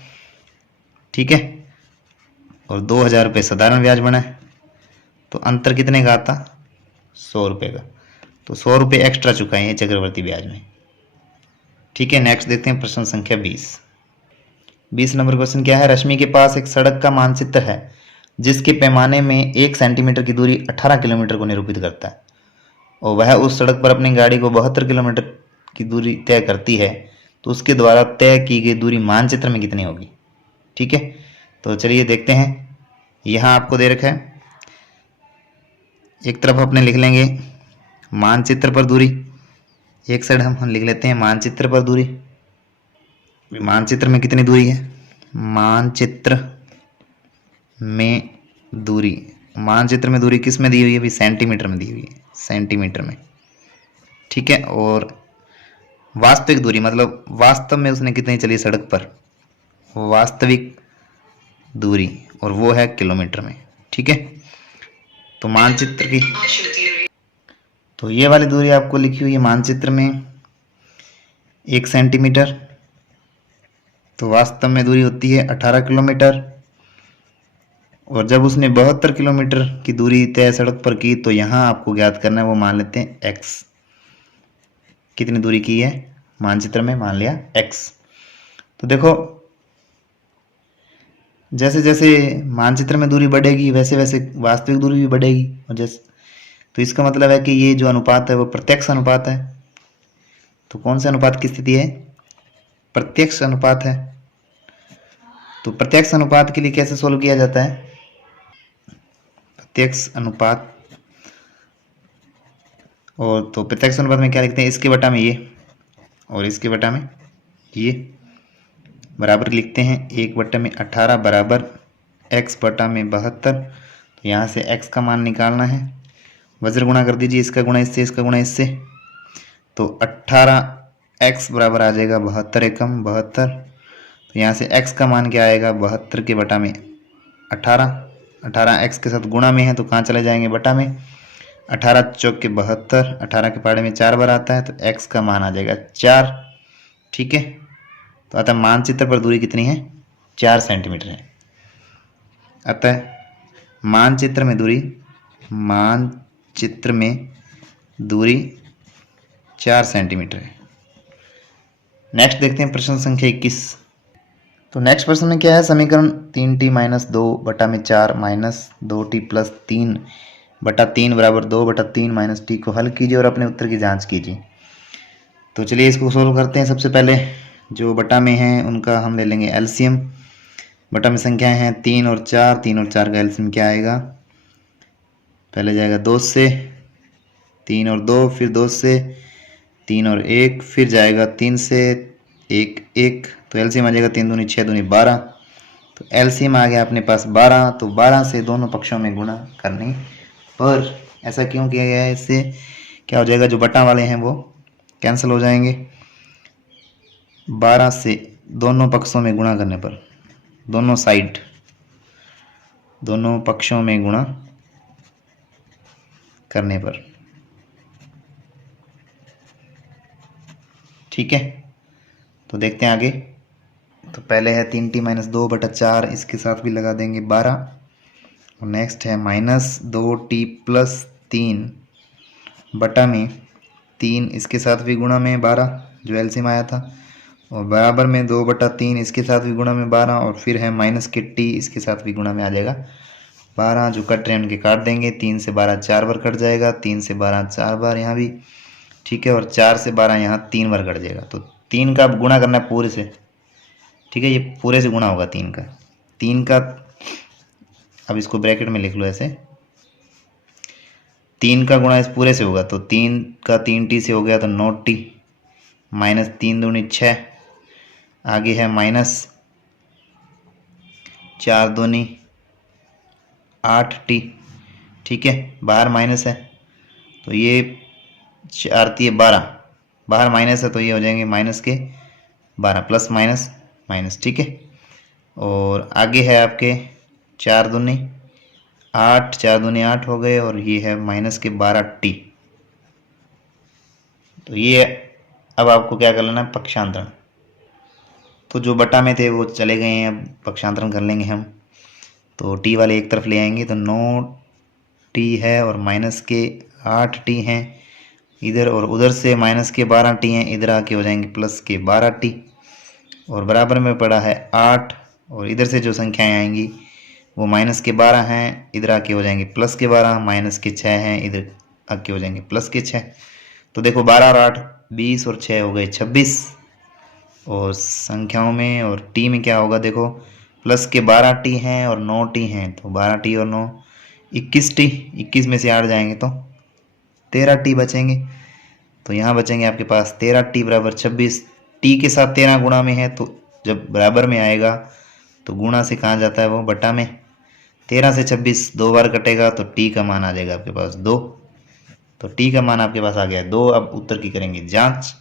ठीक है, और 2,000 रुपये साधारण ब्याज बना है। तो अंतर कितने का आता, 100 रुपये का। तो 100 रुपये एक्स्ट्रा चुकाए हैं चक्रवर्ती ब्याज में। ठीक है, नेक्स्ट देखते हैं प्रश्न संख्या 20 नंबर क्वेश्चन क्या है। रश्मि के पास एक सड़क का मानचित्र है जिसके पैमाने में 1 सेंटीमीटर की दूरी 18 किलोमीटर को निरूपित करता है और वह उस सड़क पर अपनी गाड़ी को 72 किलोमीटर की दूरी तय करती है, तो उसके द्वारा तय की गई दूरी मानचित्र में कितनी होगी। ठीक है, तो चलिए देखते हैं। यहाँ आपको दे रखा है, एक तरफ अपने लिख लेंगे मानचित्र पर दूरी, एक साइड हम लिख लेते हैं मानचित्र पर दूरी। मानचित्र में कितनी दूरी है, मानचित्र में दूरी, मानचित्र में दूरी किस में दी हुई है, भी सेंटीमीटर में दी हुई है, सेंटीमीटर में। ठीक है, और वास्तविक दूरी मतलब वास्तव में उसने कितनी चली सड़क पर, वास्तविक दूरी, और वो है किलोमीटर में। ठीक है, तो मानचित्र की, तो ये वाली दूरी आपको लिखी हुई है मानचित्र में 1 सेंटीमीटर, तो वास्तव में दूरी होती है 18 किलोमीटर। और जब उसने 72 किलोमीटर की दूरी तय सड़क पर की, तो यहाँ आपको ज्ञात करना है, वो मान लेते हैं x, कितनी दूरी की है मानचित्र में, मान लिया x। तो देखो जैसे जैसे मानचित्र में दूरी बढ़ेगी वैसे वैसे वास्तविक दूरी भी बढ़ेगी, और जैसे, तो इसका मतलब है कि ये जो अनुपात है वो प्रत्यक्ष अनुपात है। तो कौन सा अनुपात की स्थिति है, प्रत्यक्ष अनुपात है। तो प्रत्यक्ष अनुपात के लिए कैसे सोल्व किया जाता है, प्रत्यक्ष अनुपात, और तो प्रत्यक्ष अनुपात में क्या लिखते हैं, इसके बटा में ये और इसके बटा में ये बराबर लिखते हैं, 1/18 बराबर x बटा में 72। तो यहाँ से x का मान निकालना है, वज्र गुणा कर दीजिए, इसका गुणा इससे, इसका गुणा इससे, तो 18x बराबर आ जाएगा 72 एकम 72। तो यहाँ से x का मान क्या आएगा, 72 के बटा में 18, 18 x के साथ गुणा में है तो कहाँ चले जाएंगे, बटा में, 18 चौक के 72, 18 के पहाड़े में 4 बार आता है, तो x का मान आ जाएगा 4। ठीक है, तो अतः मानचित्र पर दूरी कितनी है, 4 सेंटीमीटर है। अतः मानचित्र में दूरी, मानचित्र में दूरी 4 सेंटीमीटर है। नेक्स्ट देखते हैं प्रश्न संख्या 21। तो नेक्स्ट प्रश्न में क्या है, समीकरण 3t - 2 बटा में 4 माइनस 2t प्लस 3 बटा 3 बराबर 2/3 माइनस t को हल कीजिए और अपने उत्तर की जांच कीजिए। तो चलिए इसको सोल्व करते हैं। सबसे पहले जो बटा में हैं उनका हम ले लेंगे एलसीएम। बटा में संख्याएं हैं 3 और 4, 3 और 4 का एलसीएम क्या आएगा, पहले जाएगा 2 से, 3 और 2, फिर 2 से, 3 और 1, फिर जाएगा 3 से 1 1, तो एलसीएम आ जाएगा 3 दूनी 6 दूनी 12। तो एलसीएम आ गया अपने पास 12। तो 12 से दोनों पक्षों में गुणा करने पर, ऐसा क्यों किया गया है, इससे क्या हो जाएगा, जो बटा वाले हैं वो कैंसिल हो जाएंगे। 12 से दोनों पक्षों में गुणा करने पर, दोनों साइड, दोनों पक्षों में गुणा करने पर, ठीक है। तो देखते हैं आगे। तो पहले है 3t - 2 बटा 4, इसके साथ भी लगा देंगे 12, और नेक्स्ट है -2t प्लस 3 बटा में 3, इसके साथ भी गुणा में 12 जो एलसीएम आया था, और बराबर में 2/3, इसके साथ भी गुणा में 12, और फिर है माइनस के t, इसके साथ भी गुणा में आ जाएगा 12। जो कट रहे हैं उनके काट देंगे, 3 से 12 4 बार कट जाएगा, 3 से 12 4 बार यहाँ भी, ठीक है, और 4 से 12 यहाँ 3 बार कट जाएगा। तो 3 का अब गुणा करना है पूरे से, ठीक है, ये पूरे से गुणा होगा 3 का। अब इसको ब्रैकेट में लिख लो ऐसे, 3 का गुणा इस पूरे से होगा, तो 3 का 3t से हो गया तो 9t, माइनस 3 दूनी 6, आगे है माइनस 4 दूनी 8t, ठीक है, बाहर माइनस है तो ये 4 × 12, बाहर माइनस है तो ये हो जाएंगे माइनस के 12, प्लस माइनस माइनस, ठीक है। और आगे है आपके 4 दूनी 8, 4 दूनी 8 हो गए, और ये है माइनस के 12t। तो ये अब आपको क्या कर लेना है, पक्षांतरण। तो जो बटा में थे वो चले गए हैं, अब पक्षांतरण कर लेंगे हम। तो t वाले एक तरफ ले आएंगे, तो 9t टी है और माइनस के 8 टी हैं इधर, और उधर से माइनस के 12 टी हैं, इधर आके हो जाएंगे प्लस के 12 टी, और बराबर में पड़ा है 8, और इधर से जो संख्याएं आएंगी वो माइनस के 12 हैं, इधर आके हो जाएंगे प्लस के 12, माइनस के 6 हैं, इधर आके हो जाएंगे प्लस के 6। तो देखो 12 और 8 20 और 6 हो गए 26, और संख्याओं में और टी में क्या होगा देखो, प्लस के 12 टी हैं और 9 टी हैं, तो 12 टी और 9 21 टी, 21 में से 8 जाएंगे तो 13 टी बचेंगे। तो यहाँ बचेंगे आपके पास 13 टी बराबर 26। टी के साथ 13 गुणा में है, तो जब बराबर में आएगा तो गुणा से कहाँ जाता है वो, बटा में। 13 से 26 दो बार कटेगा तो टी का मान आ जाएगा आपके पास 2। तो टी का मान आपके पास आ गया 2। अब उत्तर की करेंगे जांच।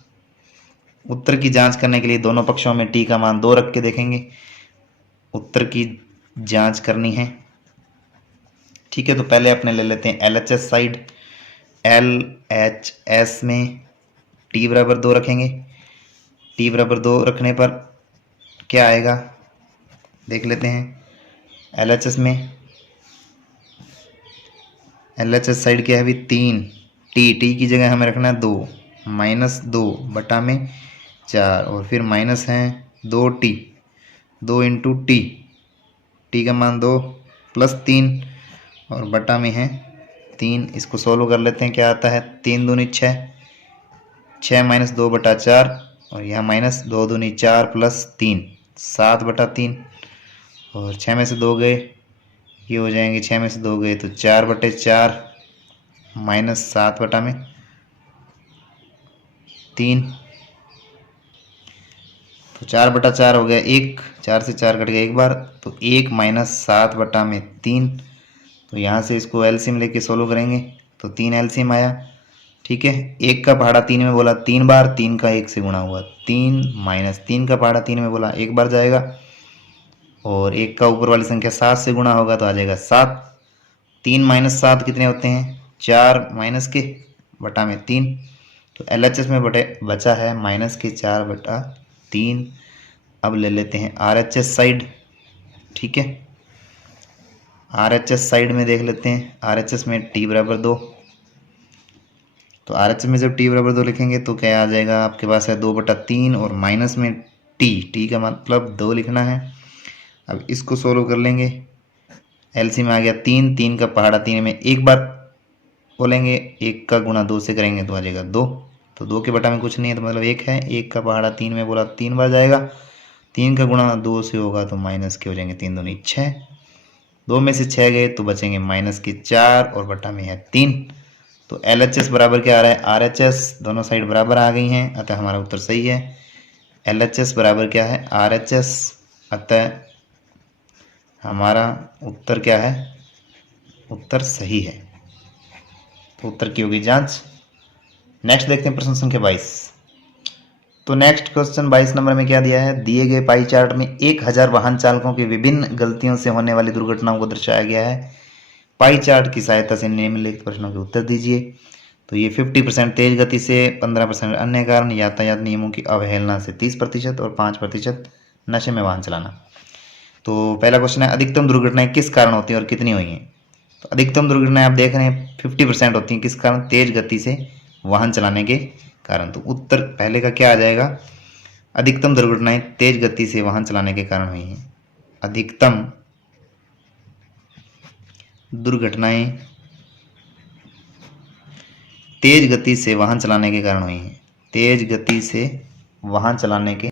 उत्तर की जांच करने के लिए दोनों पक्षों में टी का मान 2 रख के देखेंगे, उत्तर की जांच करनी है। ठीक है, तो पहले अपने ले लेते हैं LHS साइड। LHS में टी बराबर 2 रखेंगे। टी बराबर 2 रखने पर क्या आएगा देख लेते हैं। LHS में LHS साइड क्या है अभी 3 टी की जगह हमें रखना है 2, माइनस 2 बटा में 4, और फिर माइनस है 2 टी, 2 इंटू टी का मान 2 प्लस 3 और बटा में है 3। इसको सोल्व कर लेते हैं, क्या आता है 3 दूनी 6, 6 माइनस 2 बटा 4, और यहाँ माइनस 2 दूनी 4 प्लस 3 7 बटा 3, और 6 में से 2 गए ये हो जाएंगे, 6 में से 2 गए तो 4 बटे 4 माइनस 7 बटा में 3, तो 4 बटा 4 हो गया 1, 4 से 4 कट गया एक बार, तो 1 माइनस 7 बटा में 3। तो यहाँ से इसको एलसीएम लेके सोल्व करेंगे तो 3 एलसीएम आया। ठीक है, 1 का पहाड़ा 3 में बोला 3 बार, 3 का 1 से गुणा हुआ 3, माइनस 3 का पहाड़ा 3 में बोला 1 बार जाएगा, और 1 का ऊपर वाली संख्या 7 से गुणा होगा तो आ जाएगा 7। 3 माइनस 7 कितने होते हैं 4 माइनस के बटा में 3, तो LHS में बचा है माइनस के 4 बटा 3। अब ले लेते हैं RHS साइड। ठीक है, RHS साइड में देख लेते हैं। RHS में टी बराबर 2, तो RHS में जब टी बराबर 2 लिखेंगे तो क्या आ जाएगा आपके पास है 2 बटा 3, और माइनस में टी का मतलब 2 लिखना है। अब इसको सोल्व कर लेंगे, एलसीएम में आ गया 3, 3 का पहाड़ा 3 में एक बार बोलेंगे, 1 का गुणा 2 से करेंगे तो आ जाएगा 2, तो 2 के बटा में कुछ नहीं है तो मतलब 1 है। 1 का पहाड़ा 3 में बोला 3 बार जाएगा, 3 का गुणा 2 से होगा तो माइनस के हो जाएंगे 3 दूनी 6, 2 में से 6 गए तो बचेंगे माइनस के 4 और बटा में है 3। तो LHS बराबर क्या आ रहा है RHS, दोनों साइड बराबर आ गई हैं, अतः हमारा उत्तर सही है। LHS बराबर क्या है RHS, अतः हमारा उत्तर क्या है, उत्तर सही है। तो उत्तर की होगी जांच। नेक्स्ट देखते हैं प्रश्न संख्या 22। तो नेक्स्ट क्वेश्चन 22 नंबर में क्या दिया है, दिए गए पाई चार्ट में 1000 वाहन चालकों की विभिन्न गलतियों से होने वाली दुर्घटनाओं को दर्शाया गया है। पाई चार्ट की सहायता से निम्नलिखित प्रश्नों के उत्तर दीजिए। तो ये 50% तेज गति से, 15% अन्य कारण, यातायात नियमों की अवहेलना से 30% और 5% नशे में वाहन चलाना। तो पहला क्वेश्चन है, अधिकतम दुर्घटनाएं किस कारण होती हैं और कितनी हुई हैं। तो अधिकतम दुर्घटनाएं आप देख रहे हैं 50% होती हैं, किस कारण, तेज गति से वाहन चलाने के कारण। तो उत्तर पहले का क्या आ जाएगा, अधिकतम दुर्घटनाएं तेज गति से वाहन चलाने के कारण हुई हैं। अधिकतम दुर्घटनाएं तेज गति से वाहन चलाने के कारण हुई हैं, तेज गति से वाहन चलाने के।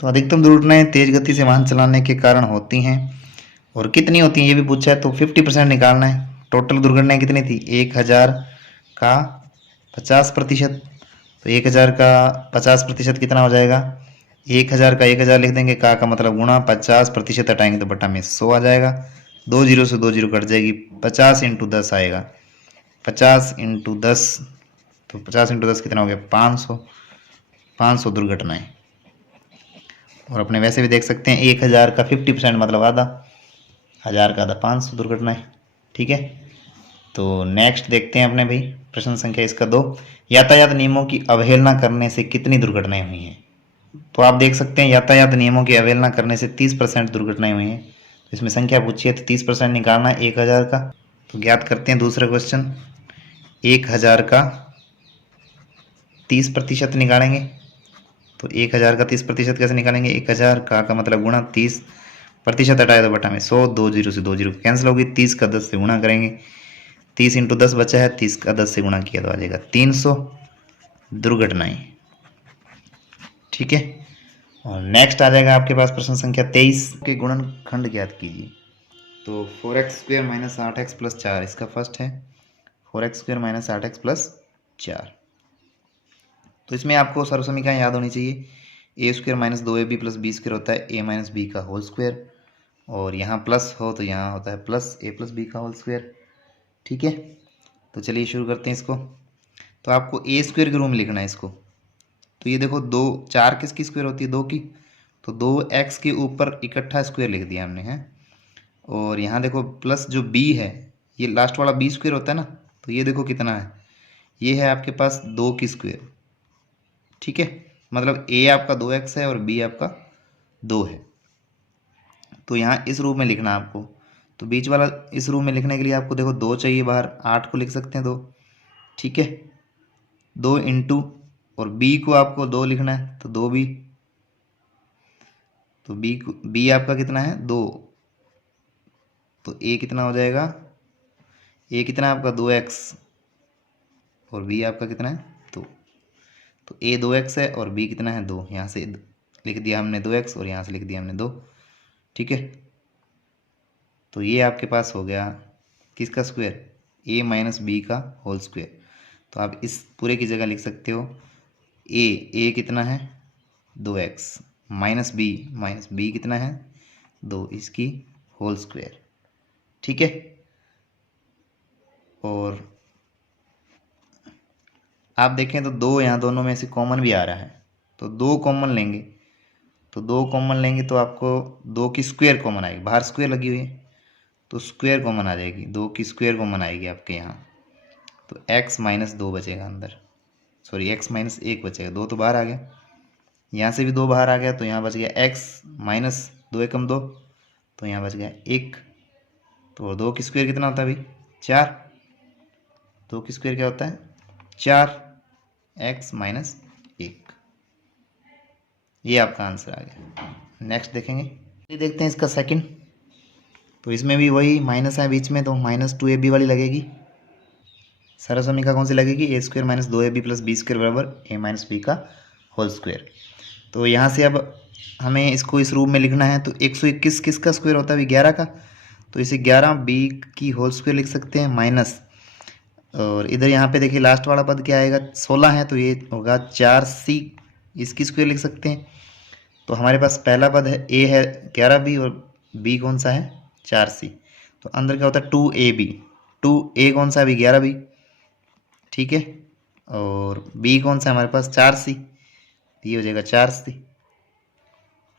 तो अधिकतम दुर्घटनाएं तेज गति से वाहन चलाने के कारण होती हैं, और कितनी होती हैं ये भी पूछा है, तो 50% निकालना है। टोटल दुर्घटनाएं कितनी थी, 1000 का 50%, तो 1000 का 50% कितना हो जाएगा, 1000 का 1000 लिख देंगे, का मतलब गुणा, 50% हटाएंगे तो बटा में 100 आ जाएगा, 2 जीरो से 2 जीरो कट जाएगी, 50 इंटू 10 आएगा, 50 इंटू 10, तो 50 इंटू 10 कितना हो गया 500 दुर्घटनाएं। और अपने वैसे भी देख सकते हैं 1000 का 50% मतलब आधा, 1000 का आधा 500 दुर्घटनाएं। ठीक है, तो नेक्स्ट देखते हैं अपने भाई प्रश्न संख्या इसका 2, यातायात नियमों की अवहेलना करने से कितनी दुर्घटनाएं हुई हैं। तो आप देख सकते हैं यातायात नियमों की अवहेलना करने से 30% दुर्घटनाएं हुई हैं। इसमें संख्या पूछी है तो 30% निकालना है 1000 का, तो ज्ञात करते हैं दूसरा क्वेश्चन। 1000 का 30% निकालेंगे। तो 1000 का 30% कैसे निकालेंगे? 1000 का मतलब गुणा 30% हटाए तो बटा में 100, 2 जीरो से 2 जीरो कैंसिल होगी। 30 का 10 से गुणा करेंगे। 30 इंटू 10 बचा है, 30 का 10 से गुणा किया तो आ जाएगा 300 दुर्घटनाएं। ठीक है। और नेक्स्ट आ जाएगा आपके पास प्रश्न संख्या 23 के गुणनखंड ज्ञात कीजिए। तो 4x² माइनस 8x प्लस 4 इसका फर्स्ट है। 4x² minus 8x plus 4। तो इसमें आपको सर्वसमीकरण याद होनी चाहिए। a² minus 2ab plus b² होता है a माइनस बी का होल स्क्वायर, और यहाँ प्लस हो तो यहाँ होता है प्लस a प्लस बी का होल स्क्वायर। ठीक है। तो चलिए शुरू करते हैं इसको। तो आपको a² के रूम में लिखना है इसको। तो ये देखो 2 4 किसकी स्क्वायर होती है? 2 की। तो 2x के ऊपर इकट्ठा स्क्वायर लिख दिया हमने है। और यहाँ देखो प्लस जो b है, ये लास्ट वाला b² होता है ना। तो ये देखो कितना है, ये है आपके पास 2 की स्क्वायर। ठीक है। मतलब a आपका 2x है और b आपका 2 है। तो यहाँ इस रूप में लिखना आपको। तो बीच वाला इस रूप में लिखने के लिए आपको देखो 2 चाहिए बाहर, 8 को लिख सकते हैं 2। ठीक है। 2 इंटू, और b को आपको 2 लिखना है तो 2b। तो b आपका कितना है? 2। तो a कितना हो जाएगा? a कितना आपका 2x, और b आपका कितना है? 2। तो a 2x है और b कितना है? 2। यहाँ से लिख दिया हमने 2x और यहाँ से लिख दिया हमने 2। ठीक है। तो ये आपके पास हो गया किसका स्क्वायर? a माइनस बी का होल स्क्वायर। तो आप इस पूरे की जगह लिख सकते हो a कितना है? 2x माइनस बी कितना है? 2, इसकी होल स्क्वायर। ठीक है। और आप देखें तो 2 यहाँ दोनों में से कॉमन भी आ रहा है, तो 2 कॉमन लेंगे। तो 2 कॉमन लेंगे तो आपको 2 की स्क्वायर कॉमन आएगी, बाहर स्क्वायर लगी हुई है तो स्क्वायर कॉमन आ जाएगी, 2 की स्क्वायर कॉमन आएगी आपके यहाँ। तो x माइनस 2 बचेगा अंदर, सॉरी x माइनस 1 बचेगा। 2 तो बाहर आ गया, यहाँ से भी 2 बाहर आ गया, तो यहाँ बच गया x माइनस 2 एकम 2, तो यहाँ बच गया 1। तो 2 की स्क्वायर कितना होता है भाई? 4। 2 की स्क्वायर क्या होता है? 4, x माइनस 1। ये आपका आंसर आ गया। नेक्स्ट देखेंगे, ये देखते हैं इसका सेकंड। तो इसमें भी वही माइनस है बीच में, तो माइनस 2ab वाली लगेगी। सरसमीका कौन सी लगेगी? a² minus 2ab plus b² बराबर a माइनस बी का होल स्क्वायर। तो यहाँ से अब हमें इसको इस रूप में लिखना है। तो 121 किसका स्क्वायर होता है अभी? 11 का। तो इसे 11b की होल स्क्वायर लिख सकते हैं माइनस, और इधर यहाँ पे देखिए लास्ट वाला पद क्या आएगा? 16 है, तो ये होगा 4c, इसकी स्क्वायर लिख सकते हैं। तो हमारे पास पहला पद है a है 11b और b कौन सा है? 4c। तो अंदर क्या होता है? 2ab। 2a कौन सा है अभी? 11b। ठीक है। और b कौन सा है हमारे पास? 4c। ये हो जाएगा 4c।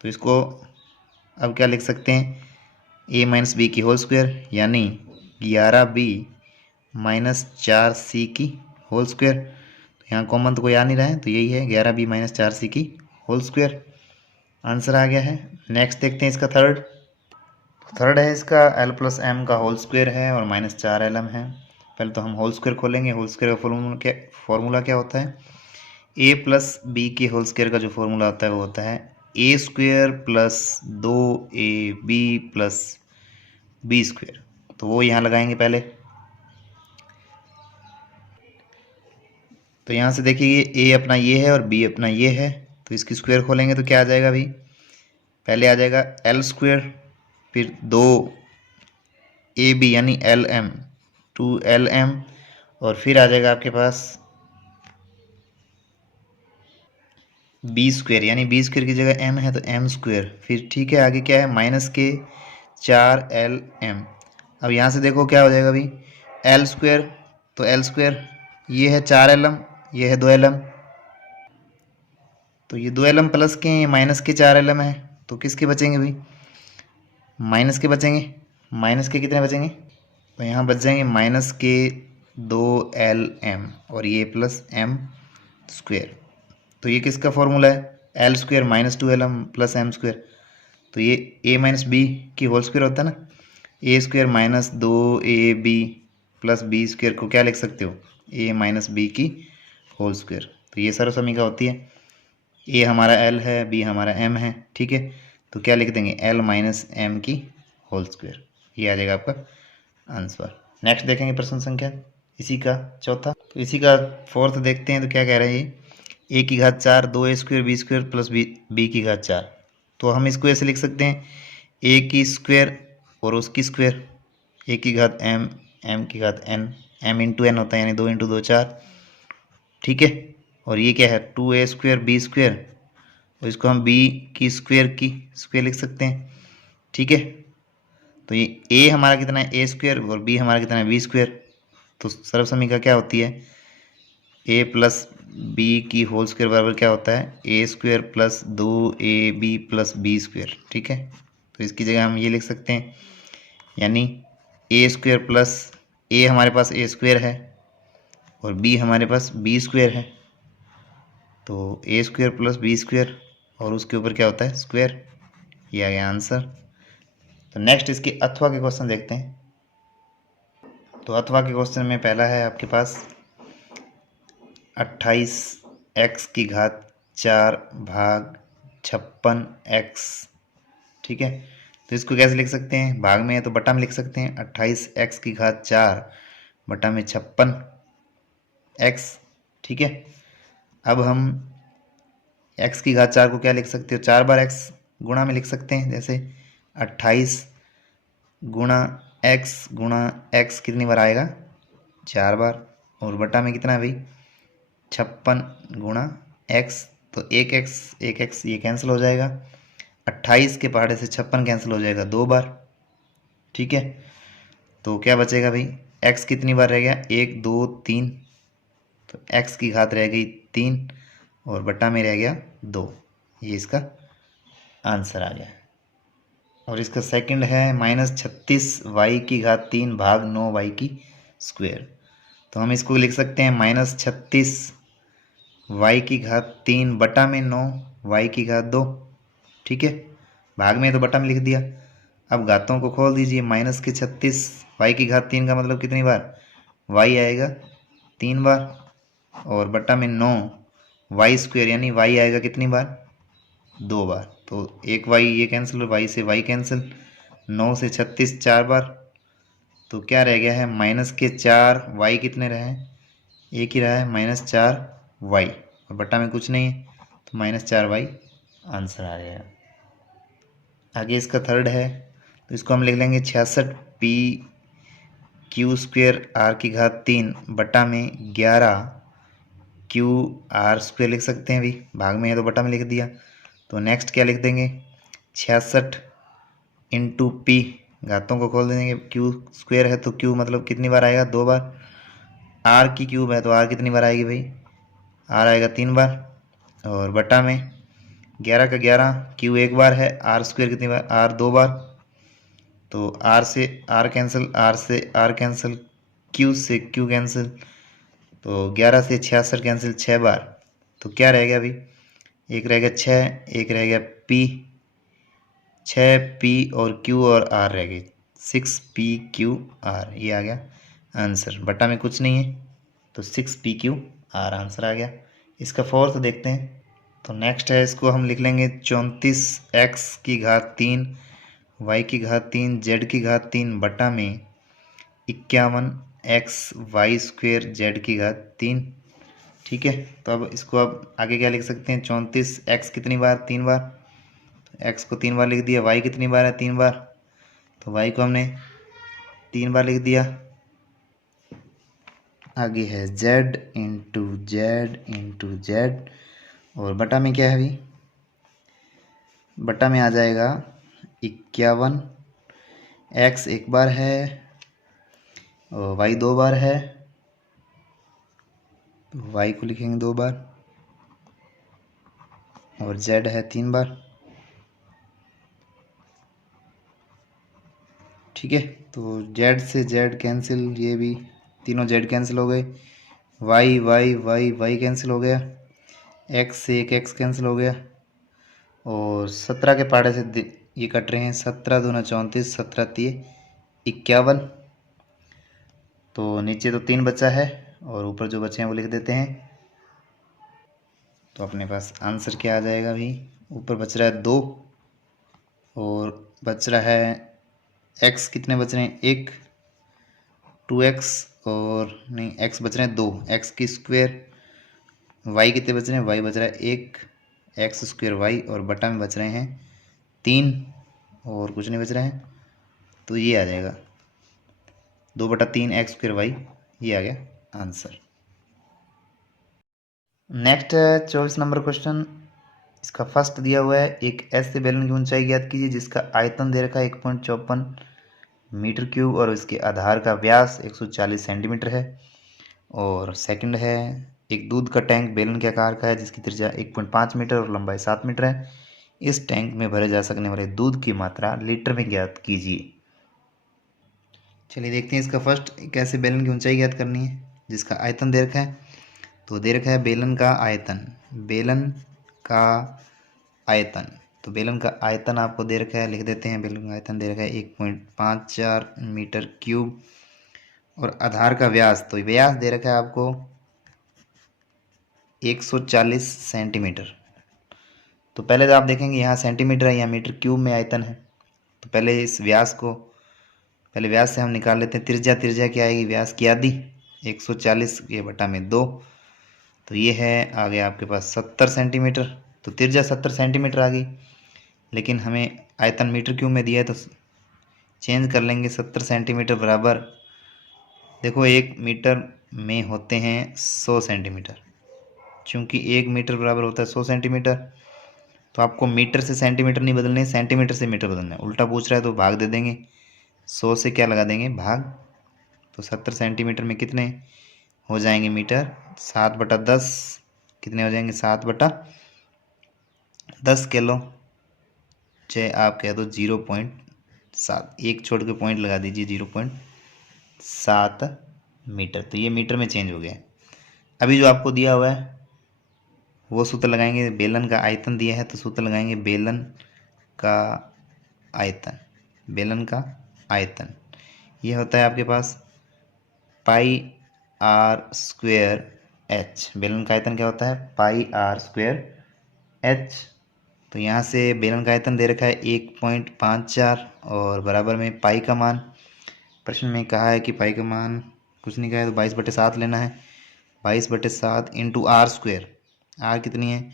तो इसको अब क्या लिख सकते हैं? a माइनस बी की होल स्क्वायर, यानी 11b माइनस 4c की होल स्क्वायर। तो यहाँ कॉमन तो कोई आ नहीं रहा है, तो यही है 11b माइनस 4c की होल स्क्वायर। आंसर आ गया है। नेक्स्ट देखते हैं इसका थर्ड है इसका l प्लस m का होल स्क्वायर है और माइनस 4lm है। पहले तो हम होल स्क्वायर खोलेंगे। होल स्क्वायर का फॉर्मूला क्या होता है? a प्लस बी के होल स्क्वायर का जो फॉर्मूला होता है वो होता है a² plus 2ab plus b²। तो वो यहाँ लगाएंगे पहले। तो यहाँ से देखिए a अपना ये है और b अपना ये है, तो इसकी स्क्वायर खोलेंगे तो क्या आ जाएगा अभी? पहले आ जाएगा l², फिर 2ab यानी lm, 2lm, और फिर आ जाएगा आपके पास b² यानी b² की जगह m है तो m²। फिर ठीक है, आगे क्या है? माइनस के 4lm। अब यहाँ से देखो क्या हो जाएगा अभी? l², तो l² ये है 4lm, ये है 2lm। तो ये 2lm प्लस के माइनस के 4lm है, तो किसके बचेंगे भाई? माइनस के बचेंगे। माइनस के कितने बचेंगे? तो यहाँ बच जाएंगे माइनस के 2lm और ये प्लस m²। तो ये किसका फॉर्मूला है? l² minus 2lm plus m²। तो ये a माइनस बी की होल स्क्वायर होता है ना, a² minus 2ab plus B square को क्या लिख सकते हो, ए माइनस बी की होल स्क्वायर। तो ये सर्वसमीका होती है। ए हमारा एल है, बी हमारा एम है, ठीक है। तो क्या लिख देंगे, एल माइनस एम की होल स्क्वायर। ये आ जाएगा आपका आंसर। नेक्स्ट देखेंगे प्रश्न संख्या इसी का चौथा। तो इसी का फोर्थ देखते हैं। तो क्या कह रहे हैं ये, ए की घात 4 2 square b square plus B की घात 4। तो हम इसको ऐसे लिख सकते हैं, ए की स्क्वायर और उसकी स्क्वायर, ए की घात एम, एम की घात एन, एम इंटू एन होता है यानी 2 इंटू 2 4, ठीक है। और ये क्या है 2a स्क्वायर बी स्क्वायर, और इसको हम बी की स्क्वायर लिख सकते हैं, ठीक है। तो ये ए हमारा कितना है ए स्क्वायर और बी हमारा कितना है बी स्क्वायर। तो सर्वसमीका क्या होती है, ए प्लस बी की होल स्क्वायर बराबर क्या होता है, A square plus 2ab plus B square, ठीक है। तो इसकी जगह हम ये लिख सकते हैं, यानी ए स्क्वायर प्लस, ए हमारे पास ए स्क्वायर है और बी हमारे पास बी स्क्वायर है। तो ए स्क्वायर प्लस बी स्क्वायर और उसके ऊपर क्या होता है स्क्वायर। ये आ गया आंसर। तो नेक्स्ट इसके अथवा के क्वेश्चन देखते हैं। तो अथवा के क्वेश्चन में पहला है आपके पास 28x की घात 4 भाग 56x, ठीक है। तो इसको कैसे लिख सकते हैं, भाग में है तो बटा में लिख सकते हैं, 28x की घात 4 बटा में 56x, ठीक है। अब हम x की घात 4 को क्या लिख सकते हो, 4 बार x गुणा में लिख सकते हैं, जैसे 28 गुणा x कितनी बार आएगा 4 बार, और बटा में कितना है भाई 56 गुणा x। तो एक x ये कैंसिल हो जाएगा, 28 के पहाड़े से 56 कैंसिल हो जाएगा 2 बार, ठीक है। तो क्या बचेगा भाई, x कितनी बार रह गया 1 2 3, तो x की घात रह गई 3 और बटा में रह गया 2। ये इसका आंसर आ गया। और इसका सेकंड है -36y की घात 3 भाग 9y की स्क्वायर। तो हम इसको लिख सकते हैं -36y की घात 3 बटा में 9y की घात 2, ठीक है। भाग में तो बटा में लिख दिया। अब घातों को खोल दीजिए, -36y की घात 3 का मतलब कितनी बार y आएगा 3 बार, और बटा में 9y स्क्वायर यानी y आएगा कितनी बार 2 बार। तो एक y ये कैंसिल, y से y कैंसिल, 9 से 36 4 बार। तो क्या रह गया है -4 y कितने रहे हैं, एक ही रहा है -4y, और बटा में कुछ नहीं है तो -4y आंसर आ गया। आगे इसका थर्ड है। तो इसको हम लिख लेंगे 66p क्यू स्क्वायर r की घात 3 बटा में 11q r स्क्वायर लिख सकते हैं भी, भाग में है तो बटा में लिख दिया। तो नेक्स्ट क्या लिख देंगे 66 इंटू पी, घातों को खोल देंगे, क्यू स्क्वायर है तो क्यू मतलब कितनी बार आएगा 2 बार, आर की क्यूब है तो आर कितनी बार आएगी भाई, आर आएगा 3 बार, और बटा में 11 का 11, क्यू 1 बार है, आर स्क्वायर कितनी बार आर 2 बार। तो आर से आर कैंसिल, आर से आर कैंसिल, क्यू से क्यू कैंसिल, तो 11 से 66 कैंसिल 6 बार। तो क्या रह गया अभी, एक रह गया 6, एक रह गया पी, 6p और q और r रह गई 6pqr। ये आ गया आंसर, बटा में कुछ नहीं है तो 6pqr आंसर आ गया। इसका फोर्थ देखते हैं। तो नेक्स्ट है, इसको हम लिख लेंगे 34x की घात 3 y की घात 3 z की घात 3 बटा में 51x y स्क्वेयर z की घात 3, ठीक है। तो अब इसको अब आगे क्या लिख सकते हैं, 34x कितनी बार 3 बार, x को 3 बार लिख दिया, y कितनी बार है 3 बार, तो y को हमने 3 बार लिख दिया। आगे है z इंटू जेड और बटा में क्या है अभी, बटा में आ जाएगा 51, x 1 बार है और y 2 बार है, तो y को लिखेंगे 2 बार, और z है 3 बार, ठीक है। तो z से z कैंसिल, ये भी तीनों z कैंसिल हो गए, y कैंसिल हो गया, x से एक x कैंसिल हो गया, और 17 के पहाड़े से ये कट रहे हैं, 17 दूना 34, 17 3 51, तो नीचे तो 3 बचा है और ऊपर जो बचे हैं वो लिख देते हैं। तो अपने पास आंसर क्या आ जाएगा अभी, ऊपर बच रहा है 2 और बच रहा है x, कितने बच रहे हैं 1, 2x और नहीं x बच रहे हैं 2, x की स्क्वायर, y कितने बच रहे हैं, y बच रहा है 1, x स्क्वायर y और बटा में बच रहे हैं 3 और कुछ नहीं बच रहा है। तो ये आ जाएगा 2/3 x स्क्वायर y, ये आ गया आंसर। नेक्स्ट 24 नंबर क्वेश्चन, इसका फर्स्ट दिया हुआ है एक ऐसे बैलून की ऊंचाई ज्ञात कीजिए जिसका आयतन दे रखा है 1.54 मीटर क्यूब और इसके आधार का व्यास 140 सेंटीमीटर है। और सेकंड है एक दूध का टैंक बैलून के आकार का है जिसकी त्रिज्या 1.5 मीटर और लंबाई 7 मीटर है। इस टैंक में भरे जा सकने वाले दूध की मात्रा लीटर में ज्ञात कीजिए। चलिए देखते हैं इसका फर्स्ट, एक ऐसे बैलून की ऊंचाई ज्ञात करनी है जिसका आयतन दे रखा है। तो दे रखा है बेलन का आयतन, बेलन का आयतन, तो बेलन का आयतन आपको दे रखा है, लिख देते हैं बेलन का आयतन दे रखा है 1.54 मीटर क्यूब और आधार का व्यास, तो व्यास दे रखा है आपको 140 सेंटीमीटर। तो पहले तो आप देखेंगे यहाँ सेंटीमीटर है, यहाँ मीटर क्यूब में आयतन है। तो पहले इस व्यास को, पहले व्यास से हम निकाल लेते हैं त्रिज्या, त्रिज्या क्या आएगी व्यास की आधी 140 के बटा में 2, तो ये है आ गया आपके पास 70 सेंटीमीटर। तो त्रिज्या 70 सेंटीमीटर आ गई, लेकिन हमें आयतन मीटर क्यूब में दिया है तो चेंज कर लेंगे 70 सेंटीमीटर बराबर, देखो 1 मीटर में होते हैं 100 सेंटीमीटर, चूँकि 1 मीटर बराबर होता है 100 सेंटीमीटर। तो आपको मीटर से सेंटीमीटर नहीं बदलने, सेंटीमीटर से मीटर बदलना है। उल्टा पूछ रहा है तो भाग दे देंगे, 100 से क्या लगा देंगे भाग, तो 70 सेंटीमीटर में कितने हो जाएंगे मीटर, 7/10 कितने हो जाएंगे 7/10 किलो, चाहे आप कह दो 0.7, एक छोड़ के पॉइंट लगा दीजिए 0.7 मीटर। तो ये मीटर में चेंज हो गया है। अभी जो आपको दिया हुआ है वो सूत्र लगाएंगे, बेलन का आयतन दिया है तो सूत्र लगाएंगे बेलन का आयतन, बेलन का आयतन ये होता है आपके पास पाई आर स्क्वेयर एच। बेलन का आयतन क्या होता है पाई आर स्क्वेयर एच। तो यहाँ से बेलन का आयतन दे रखा है 1.54 और बराबर में पाई का मान, प्रश्न में कहा है कि पाई का मान कुछ नहीं कहा है तो 22/7 लेना है, 22/7 इंटू आर स्क्वेयर, आर कितनी है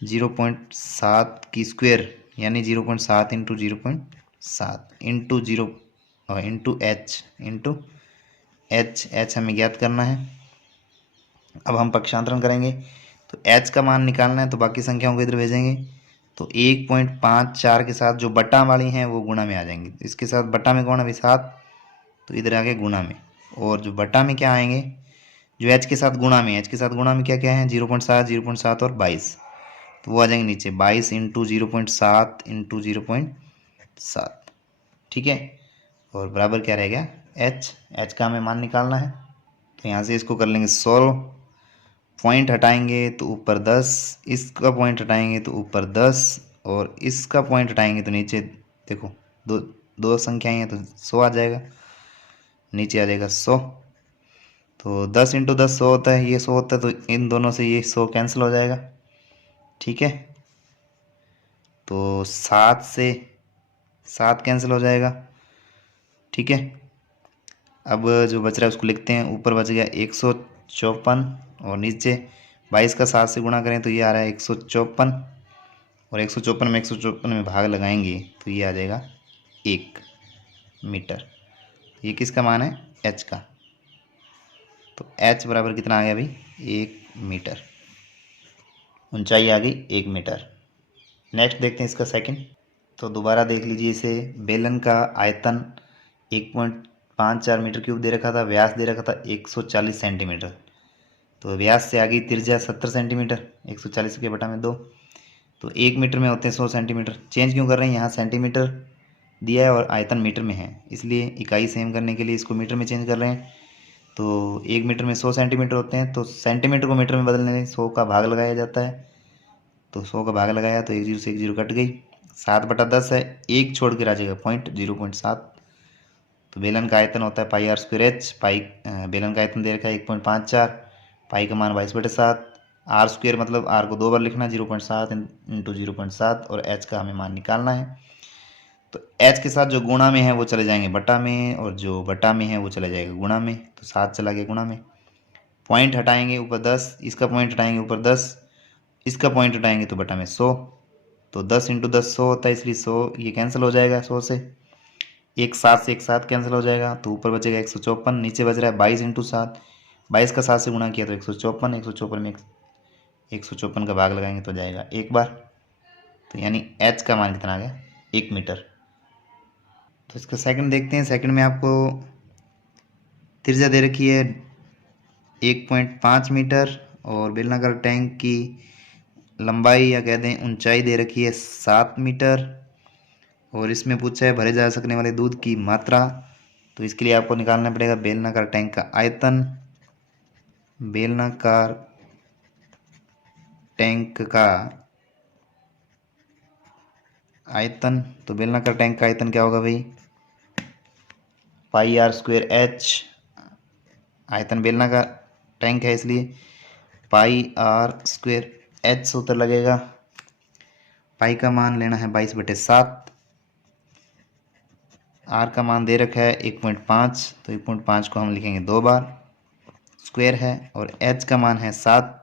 0.7 की स्क्वेयर यानी 0.7 इंटू 0.7 इंटू 0 और इंटू एच, इंटू एच हमें ज्ञात करना है। अब हम पक्षांतरण करेंगे तो एच का मान निकालना है तो बाकी संख्याओं को इधर भेजेंगे, तो 1.54 के साथ जो बटा वाली हैं वो गुणा में आ जाएंगी, इसके साथ बटा में कौन अभी 7, तो इधर आ गए गुणा में, और जो बटा में क्या आएंगे जो एच के साथ गुणा में, एच के साथ गुणा में क्या क्या है 0.7, 0.7 और 22, तो वो आ जाएंगे नीचे 22 इंटू 0.7 इंटू 0.7, ठीक है। और बराबर क्या रहेगा एच का हमें मान निकालना है, तो यहाँ से इसको कर लेंगे 100, पॉइंट हटाएंगे तो ऊपर 10, इसका पॉइंट हटाएंगे तो ऊपर 10 और इसका पॉइंट हटाएंगे तो नीचे देखो दो संख्याएं हैं तो 100 आ जाएगा, नीचे आ जाएगा 100। तो 10 इंटू 10 100 होता है, ये 100 होता है, तो इन दोनों से ये 100 कैंसिल हो जाएगा, ठीक है। तो 7 से 7 कैंसिल हो जाएगा, ठीक है। अब जो बच रहा है उसको लिखते हैं, ऊपर बच गया 154 और नीचे 22 का 7 से गुणा करें तो ये आ रहा है 154 और 154 में भाग लगाएंगे तो ये आ जाएगा 1 मीटर। ये किसका मान है एच का, तो एच बराबर कितना आ गया भाई 1 मीटर, ऊंचाई आ गई 1 मीटर। नेक्स्ट देखते हैं इसका सेकंड, तो दोबारा देख लीजिए इसे, बेलन का आयतन 1.54 मीटर क्यूब दे रखा था, व्यास दे रखा था 140 सेंटीमीटर, तो व्यास से आ गई त्रिज्या 70 सेंटीमीटर, 140 के बटा में 2, तो 1 मीटर में होते हैं 100 सेंटीमीटर। चेंज क्यों कर रहे हैं, यहाँ सेंटीमीटर दिया है और आयतन मीटर में है, इसलिए इकाई सेम करने के लिए इसको मीटर में चेंज कर रहे हैं। तो 1 मीटर में 100 सेंटीमीटर होते हैं, तो सेंटीमीटर को मीटर में बदलने में 100 का भाग लगाया जाता है, तो 100 का भाग लगाया तो 1 0 से 1 0 कट गई, 7/10 है, एक छोड़ के आ जाएगा पॉइंट 0.7, तो बेलन का आयतन होता है पाई आर स्क्वायर एच। पाई बेलन का आयतन दे रखा है 1.54, पाई का मान 22/7, आर स्क्वायर मतलब आर को 2 बार लिखना, 0.7 इंटू 0.7, और एच का हमें मान निकालना है। तो एच के साथ जो गुणा में है वो चले जाएंगे बटा में, और जो बटा में है वो चले जाएगा गुणा में। तो 7 चला गया गुणा में, पॉइंट हटाएंगे ऊपर 10, इसका पॉइंट हटाएंगे ऊपर 10, इसका पॉइंट हटाएंगे तो बटा में 100। तो 10 इंटू 10 100 होता है, इसलिए 100 ये कैंसिल हो जाएगा 100 से। एक 7 से एक 7 कैंसिल हो जाएगा, तो ऊपर बचेगा 154, नीचे बच रहा है 22 इंटू 7, 22 का 7 से गुणा किया तो 154, 154 में 154 का भाग लगाएंगे तो जाएगा एक बार। तो यानी एच का मान कितना आ गया, 1 मीटर। तो इसका सेकंड देखते हैं। सेकंड में आपको त्रिज्या दे रखी है 1.5 मीटर, और बेलनाकार टैंक की लंबाई या कह दें ऊंचाई दे रखी है 7 मीटर, और इसमें पूछा है भरे जा सकने वाले दूध की मात्रा। तो इसके लिए आपको निकालना पड़ेगा बेलनाकार टैंक का आयतन। बेलनाकार टैंक का आयतन, तो बेलनाकार टैंक का आयतन क्या होगा भाई, पाई आर स्क्वायर एच। आयतन बेलनाकार टैंक है इसलिए पाई आर स्क्वायर एच सूत्र लगेगा। पाई का मान लेना है 22/7, आर का मान दे रखा है 1.5, तो 1.5 को हम लिखेंगे 2 बार, स्क्वायर है, और एच का मान है 7।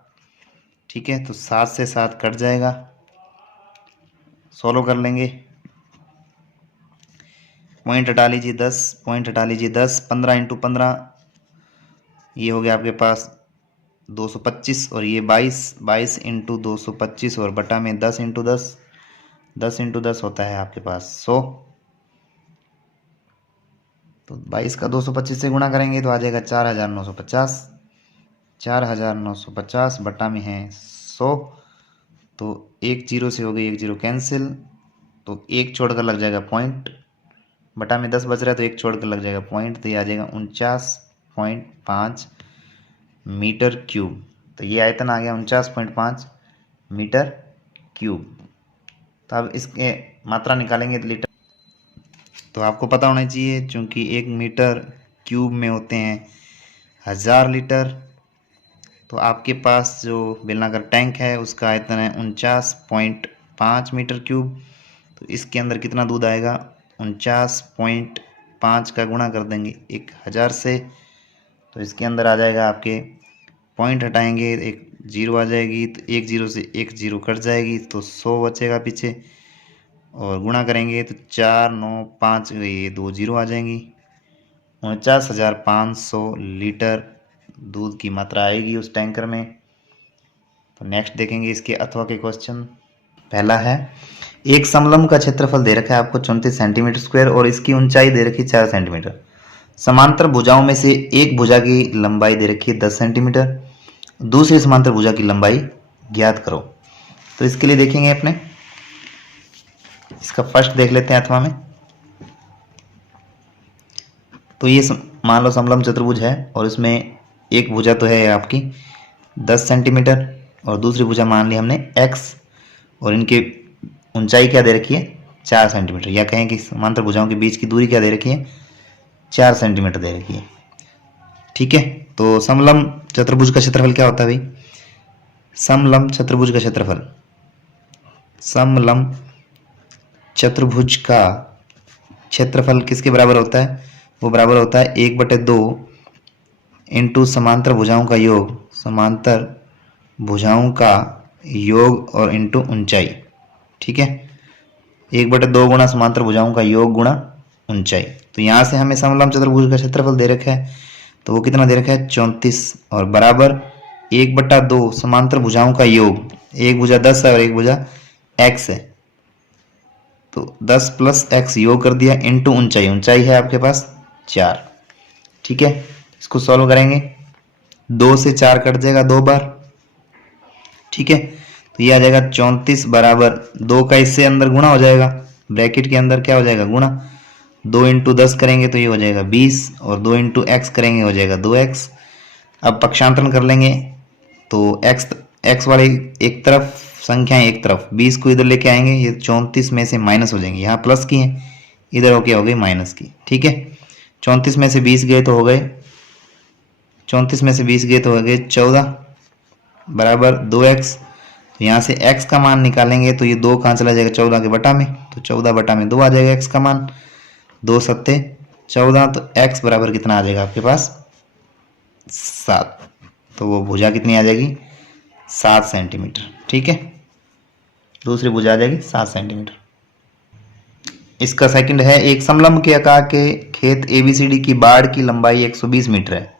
ठीक है, तो 7 से 7 कट जाएगा, सोल्व कर लेंगे। पॉइंट हटा लीजिए 10, पॉइंट हटा लीजिए 10, 15 इंटू 15 ये हो गया आपके पास 225, और ये 22 इंटू 225, और बटा में 10 इंटू 10, 10 इंटू 10 होता है आपके पास 100। तो 22 का 225 से गुणा करेंगे तो आ जाएगा 4950, 4950 बटा में है 100। तो एक जीरो से हो गई एक जीरो कैंसिल, तो एक छोड़कर लग जाएगा पॉइंट, बटा में 10 बच रहा है तो एक छोड़कर लग जाएगा पॉइंट, तो ये आ जाएगा 49.5 मीटर क्यूब। तो ये आयतन आ गया 49.5 मीटर क्यूब। तो अब इसके मात्रा निकालेंगे तो लीटर, तो आपको पता होना चाहिए चूँकि 1 मीटर क्यूब में होते हैं 1000 लीटर। तो आपके पास जो बेलनाकार टैंक है उसका आयतन है 49.5 मीटर क्यूब। तो इसके अंदर कितना दूध आएगा, 49.5 का गुणा कर देंगे 1000 से, तो इसके अंदर आ जाएगा आपके, पॉइंट हटाएंगे एक जीरो आ जाएगी, तो एक जीरो से एक जीरो कट जाएगी तो 100 बचेगा पीछे, और गुणा करेंगे तो 4 9 5 ये 2 जीरो आ जाएंगी, 49,500 लीटर दूध की मात्रा आएगी उस टैंकर में। तो नेक्स्ट देखेंगे इसके अथवा के क्वेश्चन। पहला है, एक समलंब का क्षेत्रफल दे रखा है आपको 34 सेंटीमीटर स्क्वायर, और इसकी ऊंचाई दे रखी है 4 सेंटीमीटर। समांतर भुजाओं में से एक भुजा की लंबाई दे रखी है 10 सेंटीमीटर, दूसरी समांतर भुजा की लंबाई ज्ञात करो। तो इसके लिए देखेंगे अपने, इसका फर्स्ट देख लेते हैं अथवा में। तो ये मान लो समलंब चतुर्भुज है, और इसमें एक भुजा तो है आपकी 10 सेंटीमीटर, और दूसरी भुजा मान ली हमने x, और इनके ऊंचाई क्या दे रखी है 4 सेंटीमीटर, या कहें कि समांतर भुजाओं के बीच की दूरी क्या दे रखी है 4 सेंटीमीटर दे रखी है। ठीक है, तो समलंब चतुर्भुज का क्षेत्रफल क्या होता है भाई, समलंब चतुर्भुज का क्षेत्रफल, समलंब चतुर्भुज का क्षेत्रफल किसके बराबर होता है, वो बराबर होता है 1/2 इंटू समांतर भुजाओं का योग, समांतर भुजाओं का योग और इंटू ऊंचाई। ठीक है, 1/2 गुणा समांतर भुजाओं का योग गुणा ऊंचाई। तो यहाँ से हमें समलंब चतुर्भुज का क्षेत्रफल दे रखा है, तो वो कितना दे रखा है 34, और बराबर 1/2 समांतर भुजाओं का योग, एक भुजा 10 है और एक भुजा x है, तो 10 + x योग कर दिया इंटू ऊंचाई, ऊंचाई है आपके पास 4। ठीक है, इसको सॉल्व करेंगे, 2 से 4 कट जाएगा 2 बार। ठीक है, तो ये आ जाएगा 34 बराबर 2 का इससे अंदर गुणा हो जाएगा, ब्रैकेट के अंदर क्या हो जाएगा गुणा, 2 इंटू 10 करेंगे तो ये हो जाएगा 20, और 2 इंटू एक्स करेंगे हो जाएगा 2x। अब पक्षांतरण कर लेंगे तो x वाले एक तरफ, संख्याएं एक तरफ, 20 को इधर लेके आएंगे, ये 34 में से माइनस हो जाएंगे, यहाँ प्लस की है इधर होके हो गई माइनस की। ठीक है, 34 में से 20 गए तो हो गए 34 में से 20 गए तो हो गए 14 बराबर 2x। तो यहाँ से x का मान निकालेंगे तो ये 2 कहाँ चला जाएगा 14 के बटा में, तो 14 बटा में 2 आ जाएगा x का मान, 2 सत्ते 14। तो x बराबर कितना आ जाएगा आपके पास 7। तो वो भुजा कितनी आ जाएगी 7 सेंटीमीटर। ठीक है, दूसरी भुजा आ जाएगी 7 सेंटीमीटर। इसका सेकंड है, एक समलंब के आकार के खेत ABCD की बाड़ की लंबाई 120 मीटर है।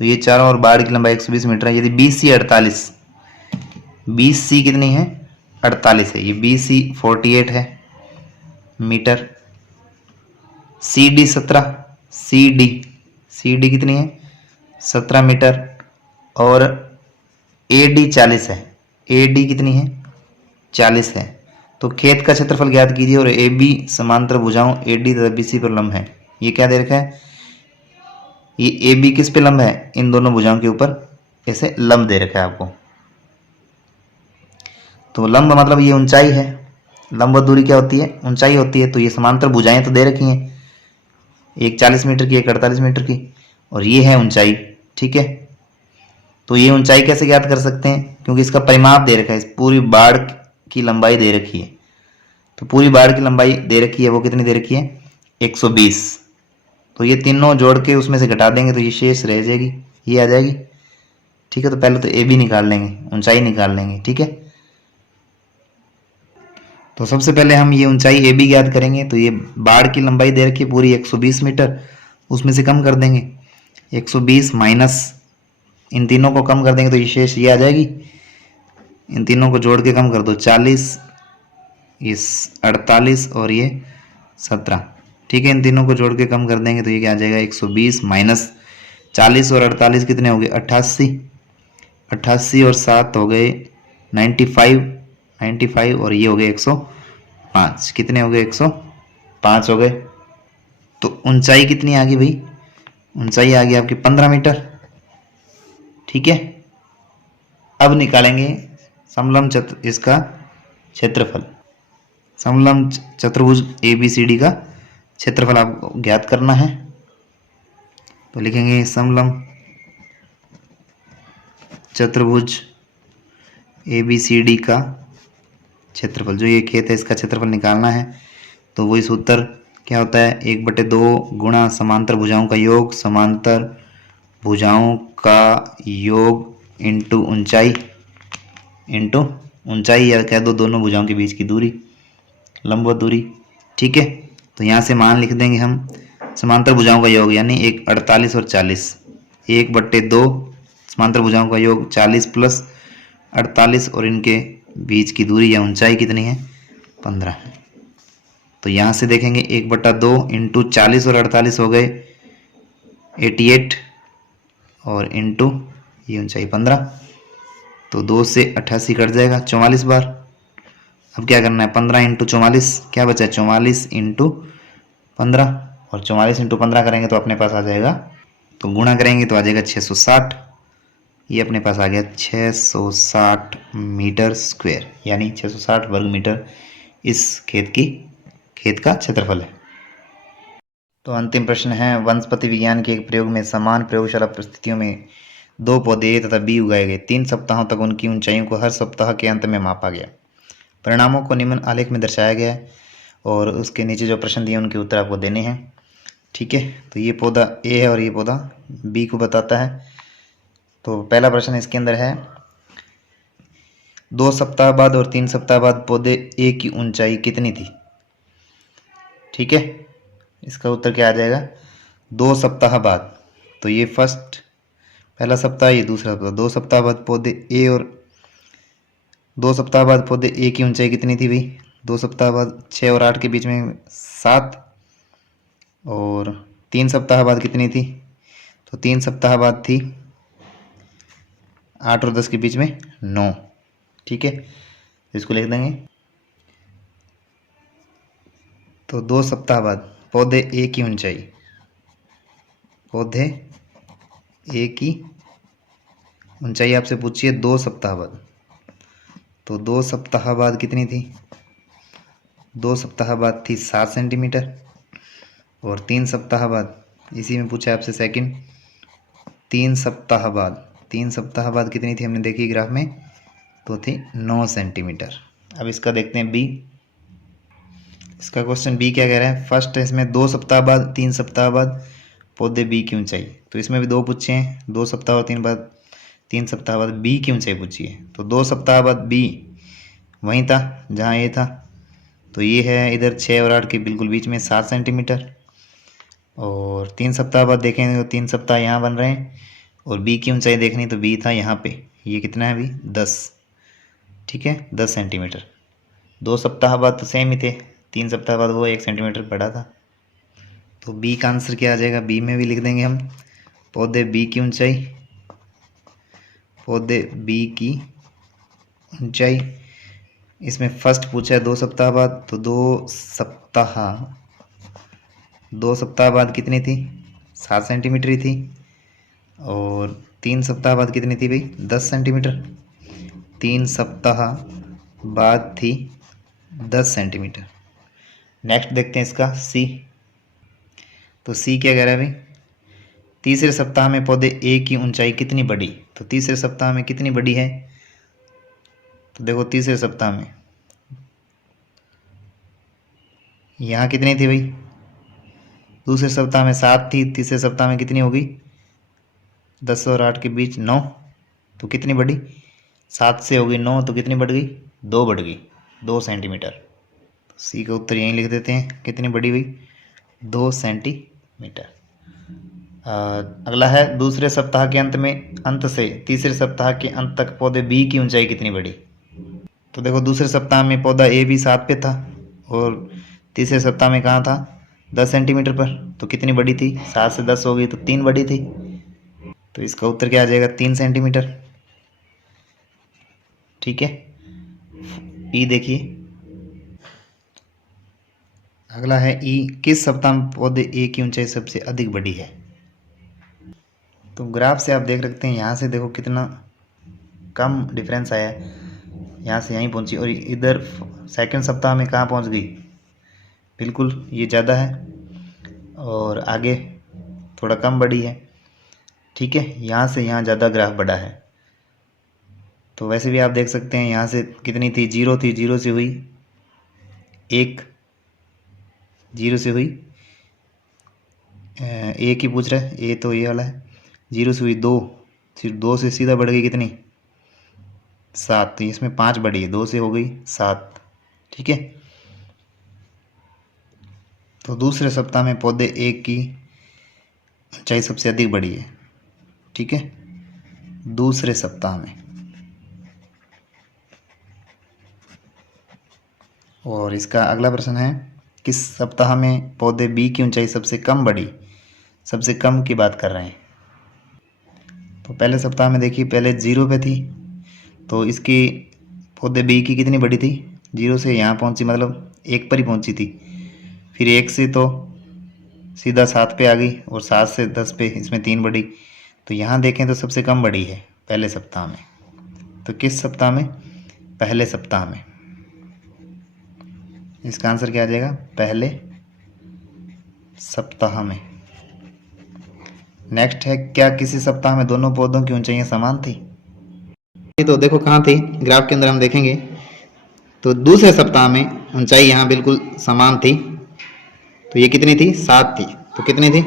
तो ये चारों और बाड़ की लंबाई 120 मीटर है। यदि BC 48, BC कितनी है 48 है, ये BC 48 है मीटर, CD 17, CD कितनी है 17 मीटर, और AD 40 है, AD कितनी है 40 है। तो खेत का क्षेत्रफल ज्ञात कीजिए और AB समांतर भुजाओं AD तथा BC पर लंब है। ये क्या दे रखा है, ये AB किस पे लंब है, इन दोनों भुजाओं के ऊपर ऐसे लंब दे रखा है आपको। तो लंब मतलब ये ऊंचाई है, लंब दूरी क्या होती है ऊंचाई होती है। तो ये समांतर भुजाएं तो दे रखी हैं, एक 40 मीटर की एक 48 मीटर की, और ये है ऊंचाई। ठीक है, तो ये ऊंचाई कैसे ज्ञात कर सकते हैं, क्योंकि इसका परिमाप दे रखा है, इस पूरी बाड़ की लंबाई दे रखी है। तो पूरी बाड़ की लंबाई दे रखी है, वो कितनी दे रखी है 120। तो ये तीनों जोड़ के उसमें से घटा देंगे तो ये शेष रह जाएगी, ये आ जाएगी। ठीक है, तो पहले तो AB निकाल लेंगे, ऊंचाई निकाल लेंगे। ठीक है, तो सबसे पहले हम ये ऊंचाई AB ज्ञात करेंगे। तो ये बाड़ की लंबाई दे रखी है पूरी 120 मीटर, उसमें से कम कर देंगे 120 माइनस इन तीनों को कम कर देंगे तो ये शेष ये आ जाएगी। इन तीनों को जोड़ के कम कर दो 40, इस 48 और ये 17। ठीक है, इन तीनों को जोड़ के कम कर देंगे तो ये क्या आ जाएगा 120 माइनस 40 और 48 कितने हो गए 88, 88 और 7 हो गए 95 और ये हो गए 105। कितने हो गए 105 हो गए। तो ऊंचाई कितनी आ गई भाई, ऊंचाई आ गई आपकी 15 मीटर। ठीक है, अब निकालेंगे समलंब इसका क्षेत्रफल, समलंब चतुर्भुज ABCD का क्षेत्रफल आपको ज्ञात करना है। तो लिखेंगे समलंब चतुर्भुज ABCD का क्षेत्रफल, जो ये खेत है इसका क्षेत्रफल निकालना है। तो वही सूत्र क्या होता है 1/2 गुणा समांतर भुजाओं का योग, समांतर भुजाओं का योग इंटू ऊंचाई, इंटू ऊंचाई या कह दो दोनों भुजाओं के बीच की दूरी, लंबवत दूरी। ठीक है, तो यहाँ से मान लिख देंगे हम समांतर भुजाओं का योग यानी 48 और 40, 1/2 समांतर भुजाओं का योग 40 प्लस 48 और इनके बीच की दूरी या ऊंचाई कितनी है 15। तो यहाँ से देखेंगे 1/2 इंटू 40 और 48 हो गए 88 और इंटू ये ऊंचाई 15। तो 2 से 88 कट जाएगा 44 बार। अब क्या करना है 15 इंटू 44 क्या बचा 44 इंटू 15, और 44 इंटू 15 करेंगे तो अपने पास आ जाएगा, तो गुणा करेंगे तो आ जाएगा 660। ये अपने पास आ गया 660 मीटर स्क्वायर, यानी 660 वर्ग मीटर इस खेत का क्षेत्रफल है। तो अंतिम प्रश्न है, वनस्पति विज्ञान के एक प्रयोग में समान प्रयोगशाला परिस्थितियों में 2 पौधे A तथा B उगाए गए। 3 सप्ताहों तक उनकी ऊंचाइयों को हर सप्ताह के अंत में मापा गया। परिणामों को निम्न आलेख में दर्शाया गया है और उसके नीचे जो प्रश्न दिए उनके उत्तर आपको देने हैं। ठीक है, तो ये पौधा A है और ये पौधा B को बताता है। तो पहला प्रश्न इसके अंदर है, 2 सप्ताह बाद और 3 सप्ताह बाद पौधे A की ऊंचाई कितनी थी। ठीक है, इसका उत्तर क्या आ जाएगा 2 सप्ताह बाद। तो ये पहला सप्ताह, ये दूसरा सप्ताह। 2 सप्ताह बाद पौधे A और 2 सप्ताह बाद पौधे A की ऊंचाई कितनी थी भाई 2 सप्ताह बाद 6 और 8 के बीच में 7, और 3 सप्ताह बाद कितनी थी, तो 3 सप्ताह बाद थी 8 और 10 के बीच में 9। ठीक है, इसको लिख देंगे। तो 2 सप्ताह बाद पौधे A की ऊंचाई, पौधे A की ऊंचाई आपसे पूछिए 2 सप्ताह बाद। तो 2 सप्ताह बाद कितनी थी, 2 सप्ताह बाद थी 7 सेंटीमीटर, और 3 सप्ताह बाद इसी में पूछा आपसे सेकंड। 3 सप्ताह बाद, 3 सप्ताह बाद कितनी थी हमने देखी ग्राफ में, तो थी 9 सेंटीमीटर। अब इसका देखते हैं बी। इसका क्वेश्चन बी क्या कह रहा है, फर्स्ट है इसमें 2 सप्ताह बाद 3 सप्ताह बाद पौधे बी की ऊंचाई। तो इसमें भी 2 पूछे हैं, 2 सप्ताह और 3 सप्ताह बाद बी की ऊंचाई पूछी है। तो 2 सप्ताह बाद बी वहीं था जहाँ ए था, तो ये है इधर 6 और 8 के बिल्कुल बीच में 7 सेंटीमीटर। और 3 सप्ताह बाद देखेंगे तो 3 सप्ताह यहाँ बन रहे हैं, और बी की ऊंचाई देखनी तो बी था यहाँ पे, ये कितना है अभी 10, ठीक है 10 सेंटीमीटर। 2 सप्ताह बाद तो सेम ही थे, 3 सप्ताह बाद वो 1 सेंटीमीटर बढ़ा था। तो बी का आंसर क्या आ जाएगा, बी में भी लिख देंगे हम पौधे बी की ऊंचाई, पौधे बी की ऊंचाई। इसमें फर्स्ट पूछा है 2 सप्ताह बाद, तो 2 सप्ताह बाद कितनी थी, 7 सेंटीमीटर ही थी। और 3 सप्ताह बाद कितनी थी भाई, 10 सेंटीमीटर। 3 सप्ताह बाद थी 10 सेंटीमीटर। नेक्स्ट देखते हैं इसका सी। तो सी क्या कह रहा है भाई, तीसरे सप्ताह में पौधे ए की ऊंचाई कितनी बढ़ी। तो तीसरे सप्ताह में कितनी बढ़ी है, तो देखो तीसरे सप्ताह में यहाँ कितनी थी भाई, दूसरे सप्ताह में 7 थी, तीसरे सप्ताह में कितनी होगी 10 और 8 के बीच 9, तो कितनी बढ़ी 7 से होगी 9, तो कितनी बढ़ गई 2 बढ़ गई, 2 सेंटीमीटर। सी का उत्तर यहीं लिख देते हैं, कितनी बढ़ी भाई 2 सेंटीमीटर। अगला है दूसरे सप्ताह के अंत से तीसरे सप्ताह के अंत तक पौधे बी की ऊंचाई कितनी बढ़ी। तो देखो दूसरे सप्ताह में पौधा ए भी 7 पे था, और तीसरे सप्ताह में कहाँ था 10 सेंटीमीटर पर, तो कितनी बढ़ी थी 7 से 10 हो गई, तो 3 बढ़ी थी। तो इसका उत्तर क्या आ जाएगा 3 सेंटीमीटर, ठीक है। ई देखिए, अगला है ई, किस सप्ताह में पौधे ए की ऊंचाई सबसे अधिक बढ़ी है। तो ग्राफ से आप देख सकते हैं, यहाँ से देखो कितना कम डिफरेंस आया है, यहाँ से यहीं पहुँची, और इधर सेकंड सप्ताह में कहाँ पहुँच गई, बिल्कुल ये ज़्यादा है, और आगे थोड़ा कम बढ़ी है, ठीक है। यहाँ से यहाँ ज़्यादा ग्राफ बढ़ा है। तो वैसे भी आप देख सकते हैं यहाँ से कितनी थी, 0 थी, 0 से हुई 1, 0 से हुई ए की पूछ रहा है, ए तो ये वाला है, 0 से हुई 2, फिर 2 से सीधा बढ़ गई कितनी 7, तो इसमें 5 बढ़ी है, 2 से हो गई 7, ठीक है। तो दूसरे सप्ताह में पौधे ए की ऊंचाई सबसे अधिक बढ़ी है, ठीक है, दूसरे सप्ताह में। और इसका अगला प्रश्न है, किस सप्ताह में पौधे बी की ऊंचाई सबसे कम बढ़ी। सबसे कम की बात कर रहे हैं। तो पहले सप्ताह में देखिए, पहले 0 पे थी, तो इसकी पौधे बी की कितनी बढ़ी थी, 0 से यहाँ पहुँची, मतलब 1 पर ही पहुँची थी। फिर 1 से तो सीधा 7 पे आ गई, और 7 से 10 पे इसमें 3 बढ़ी। तो यहाँ देखें तो सबसे कम बढ़ी है पहले सप्ताह में। तो किस सप्ताह में, पहले सप्ताह में। इसका आंसर क्या आ जाएगा, पहले सप्ताह में। नेक्स्ट है, क्या किसी सप्ताह में दोनों पौधों की ऊंचाइयां समान थी। तो देखो कहाँ थी, ग्राफ के अंदर हम देखेंगे तो दूसरे सप्ताह में ऊंचाई यहाँ बिल्कुल समान थी। तो ये कितनी थी 7 थी, तो कितनी थी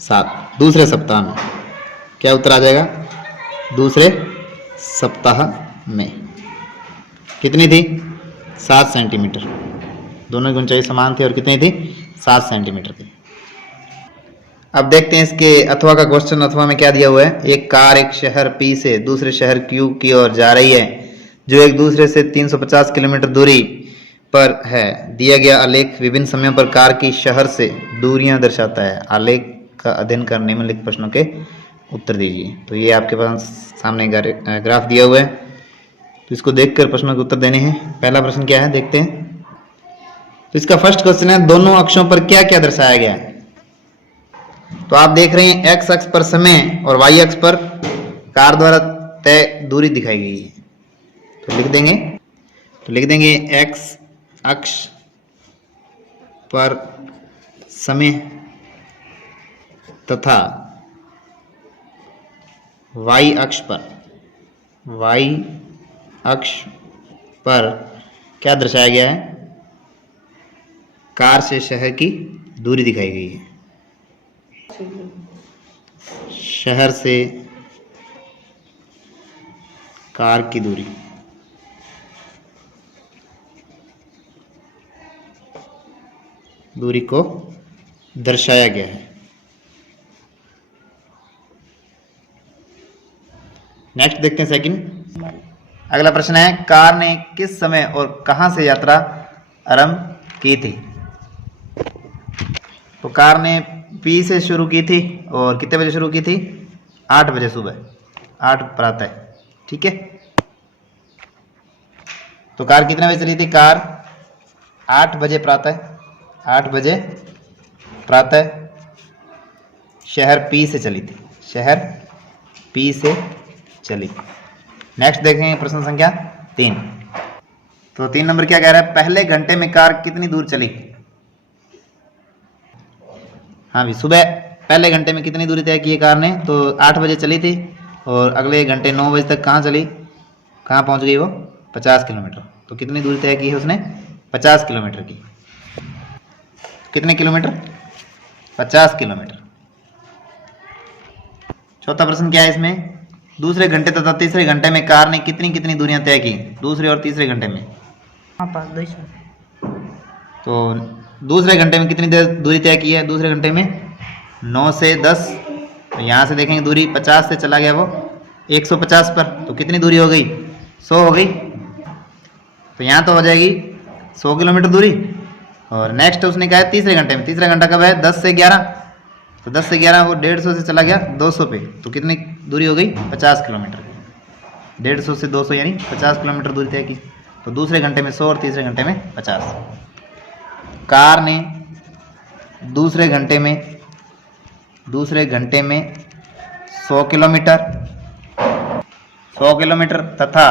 7 दूसरे सप्ताह में। क्या उत्तर आ जाएगा, दूसरे सप्ताह में कितनी थी 7 सेंटीमीटर, दोनों की ऊंचाई समान थी, और कितनी थी 7 सेंटीमीटर थी। अब देखते हैं इसके अथवा का क्वेश्चन। अथवा में क्या दिया हुआ है, एक कार एक शहर पी से दूसरे शहर क्यू की ओर जा रही है, जो एक दूसरे से 350 किलोमीटर दूरी पर है। दिया गया आलेख विभिन्न समयों पर कार की शहर से दूरियां दर्शाता है। आलेख का अध्ययन कर निम्नलिखित प्रश्नों के उत्तर दीजिए। तो ये आपके पास सामने ग्राफ दिया हुआ है, तो इसको देखकर प्रश्नों के उत्तर देने हैं। पहला प्रश्न क्या है देखते हैं। तो इसका फर्स्ट क्वेश्चन है, दोनों अक्षों पर क्या क्या दर्शाया गया है। तो आप देख रहे हैं एक्स अक्ष पर समय और वाई अक्ष पर कार द्वारा तय दूरी दिखाई गई है। तो लिख देंगे एक्स अक्ष पर समय तथा y अक्ष पर क्या दर्शाया गया है? कार से शहर की दूरी दिखाई गई है। शहर से कार की दूरी को दर्शाया गया है। नेक्स्ट देखते हैं सेकंड। अगला प्रश्न है, कार ने किस समय और कहां से यात्रा आरंभ की थी? तो कार ने पी से शुरू की थी और कितने बजे शुरू की थी? 8 बजे सुबह, 8 प्रातः। ठीक है, तो कार कितने बजे चली थी? कार 8 बजे प्रातः, 8 बजे प्रातः शहर पी से चली थी, शहर पी से चली। नेक्स्ट देखेंगे प्रश्न संख्या 3। तो 3 नंबर क्या कह रहा है? पहले घंटे में कार कितनी दूर चली? हाँ भी, सुबह पहले घंटे में कितनी दूरी तय की है कार ने? तो 8 बजे चली थी और अगले घंटे 9 बजे तक कहाँ चली, कहाँ पहुँच गई वो? 50 किलोमीटर। तो कितनी दूरी तय की है उसने? 50 किलोमीटर की। कितने किलोमीटर? 50 किलोमीटर। चौथा प्रश्न क्या है इसमें? दूसरे घंटे तथा तीसरे घंटे में कार ने कितनी कितनी दूरियां तय की? दूसरे और तीसरे घंटे में। तो दूसरे घंटे में कितनी देर दूरी तय की है? दूसरे घंटे में 9 से 10। तो यहाँ से देखेंगे दूरी 50 से चला गया वो 150 पर, तो कितनी दूरी हो गई? 100 हो गई। तो यहाँ तो हो जाएगी 100 किलोमीटर दूरी। और नेक्स्ट उसने कहा है तीसरे घंटे में। तीसरा घंटा कब है? 10 से 11। तो 10 से 11 वो 150 से चला गया 200 पे, तो कितनी दूरी हो गई? 50 किलोमीटर। 150 से 200 यानी 50 किलोमीटर दूरी तय की। तो दूसरे घंटे में 100 और तीसरे घंटे में 50। कार ने दूसरे घंटे में 100 किलोमीटर तथा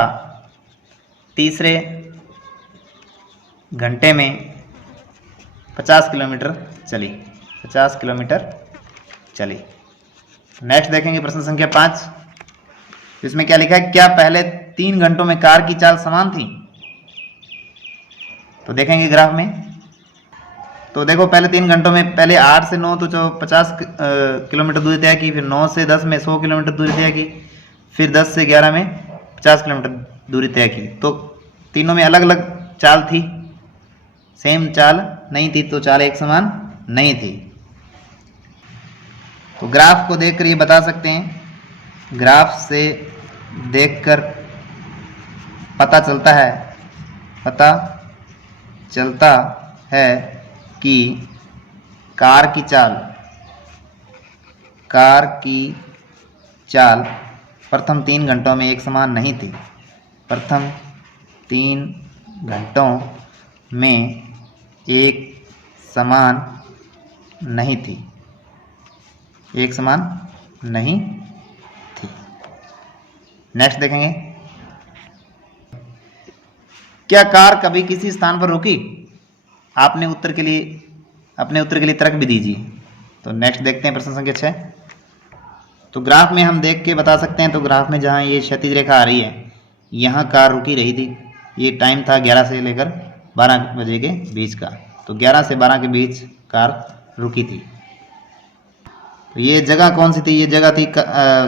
तीसरे घंटे में 50 किलोमीटर चली, 50 किलोमीटर चली। नेक्स्ट देखेंगे प्रश्न संख्या 5। इसमें क्या लिखा है? क्या पहले 3 घंटों में कार की चाल समान थी? तो देखेंगे ग्राफ में। तो देखो पहले 3 घंटों में, पहले 8 से 9 तो 50 किलोमीटर दूरी तय की, फिर 9 से 10 में 100 किलोमीटर दूरी तय की, फिर 10 से 11 में 50 किलोमीटर दूरी तय की। तो तीनों में अलग अलग चाल थी, सेम चाल नहीं थी, तो चाल एक समान नहीं थी। तो ग्राफ को देखकर ये बता सकते हैं, ग्राफ से देखकर पता चलता है कि कार की चाल प्रथम 3 घंटों में एक समान नहीं थी। प्रथम 3 घंटों में एक समान नहीं थी, एक समान नहीं थी। नेक्स्ट देखेंगे, क्या कार कभी किसी स्थान पर रुकी? अपने उत्तर के लिए तर्क भी दीजिए। तो नेक्स्ट देखते हैं प्रश्न संख्या 6। तो ग्राफ में हम देख के बता सकते हैं। तो ग्राफ में जहाँ ये क्षैतिज रेखा आ रही है, यहाँ कार रुकी रही थी। ये टाइम था 11 से लेकर 12 बजे के बीच का। तो 11 से 12 के बीच कार रुकी थी। तो ये जगह कौन सी थी? ये जगह थी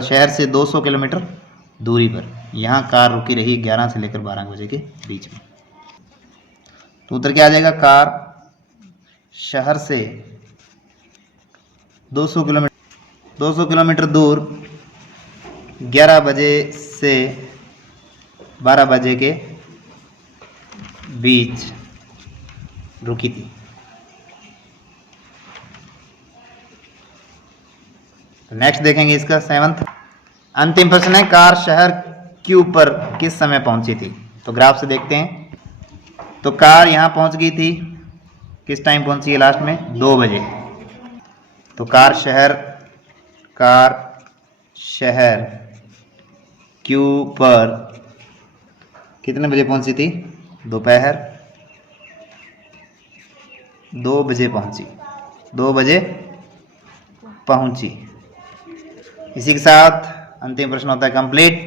शहर से 200 किलोमीटर दूरी पर। यहाँ कार रुकी रही 11 से लेकर 12 बजे के बीच में। तो उत्तर क्या आ जाएगा? कार शहर से 200 किलोमीटर दूर 11 बजे से 12 बजे के बीच रुकी थी। तो नेक्स्ट देखेंगे इसका 7वां अंतिम प्रश्न है, कार शहर क्यू पर किस समय पहुंची थी? तो ग्राफ से देखते हैं। तो कार यहाँ पहुंच गई थी, किस टाइम पहुंची है? लास्ट में 2 बजे। तो कार शहर क्यू पर कितने बजे पहुंची थी? दोपहर 2 बजे पहुंची। 2 बजे पहुंची। इसी के साथ अंतिम प्रश्न होता है कंप्लीट।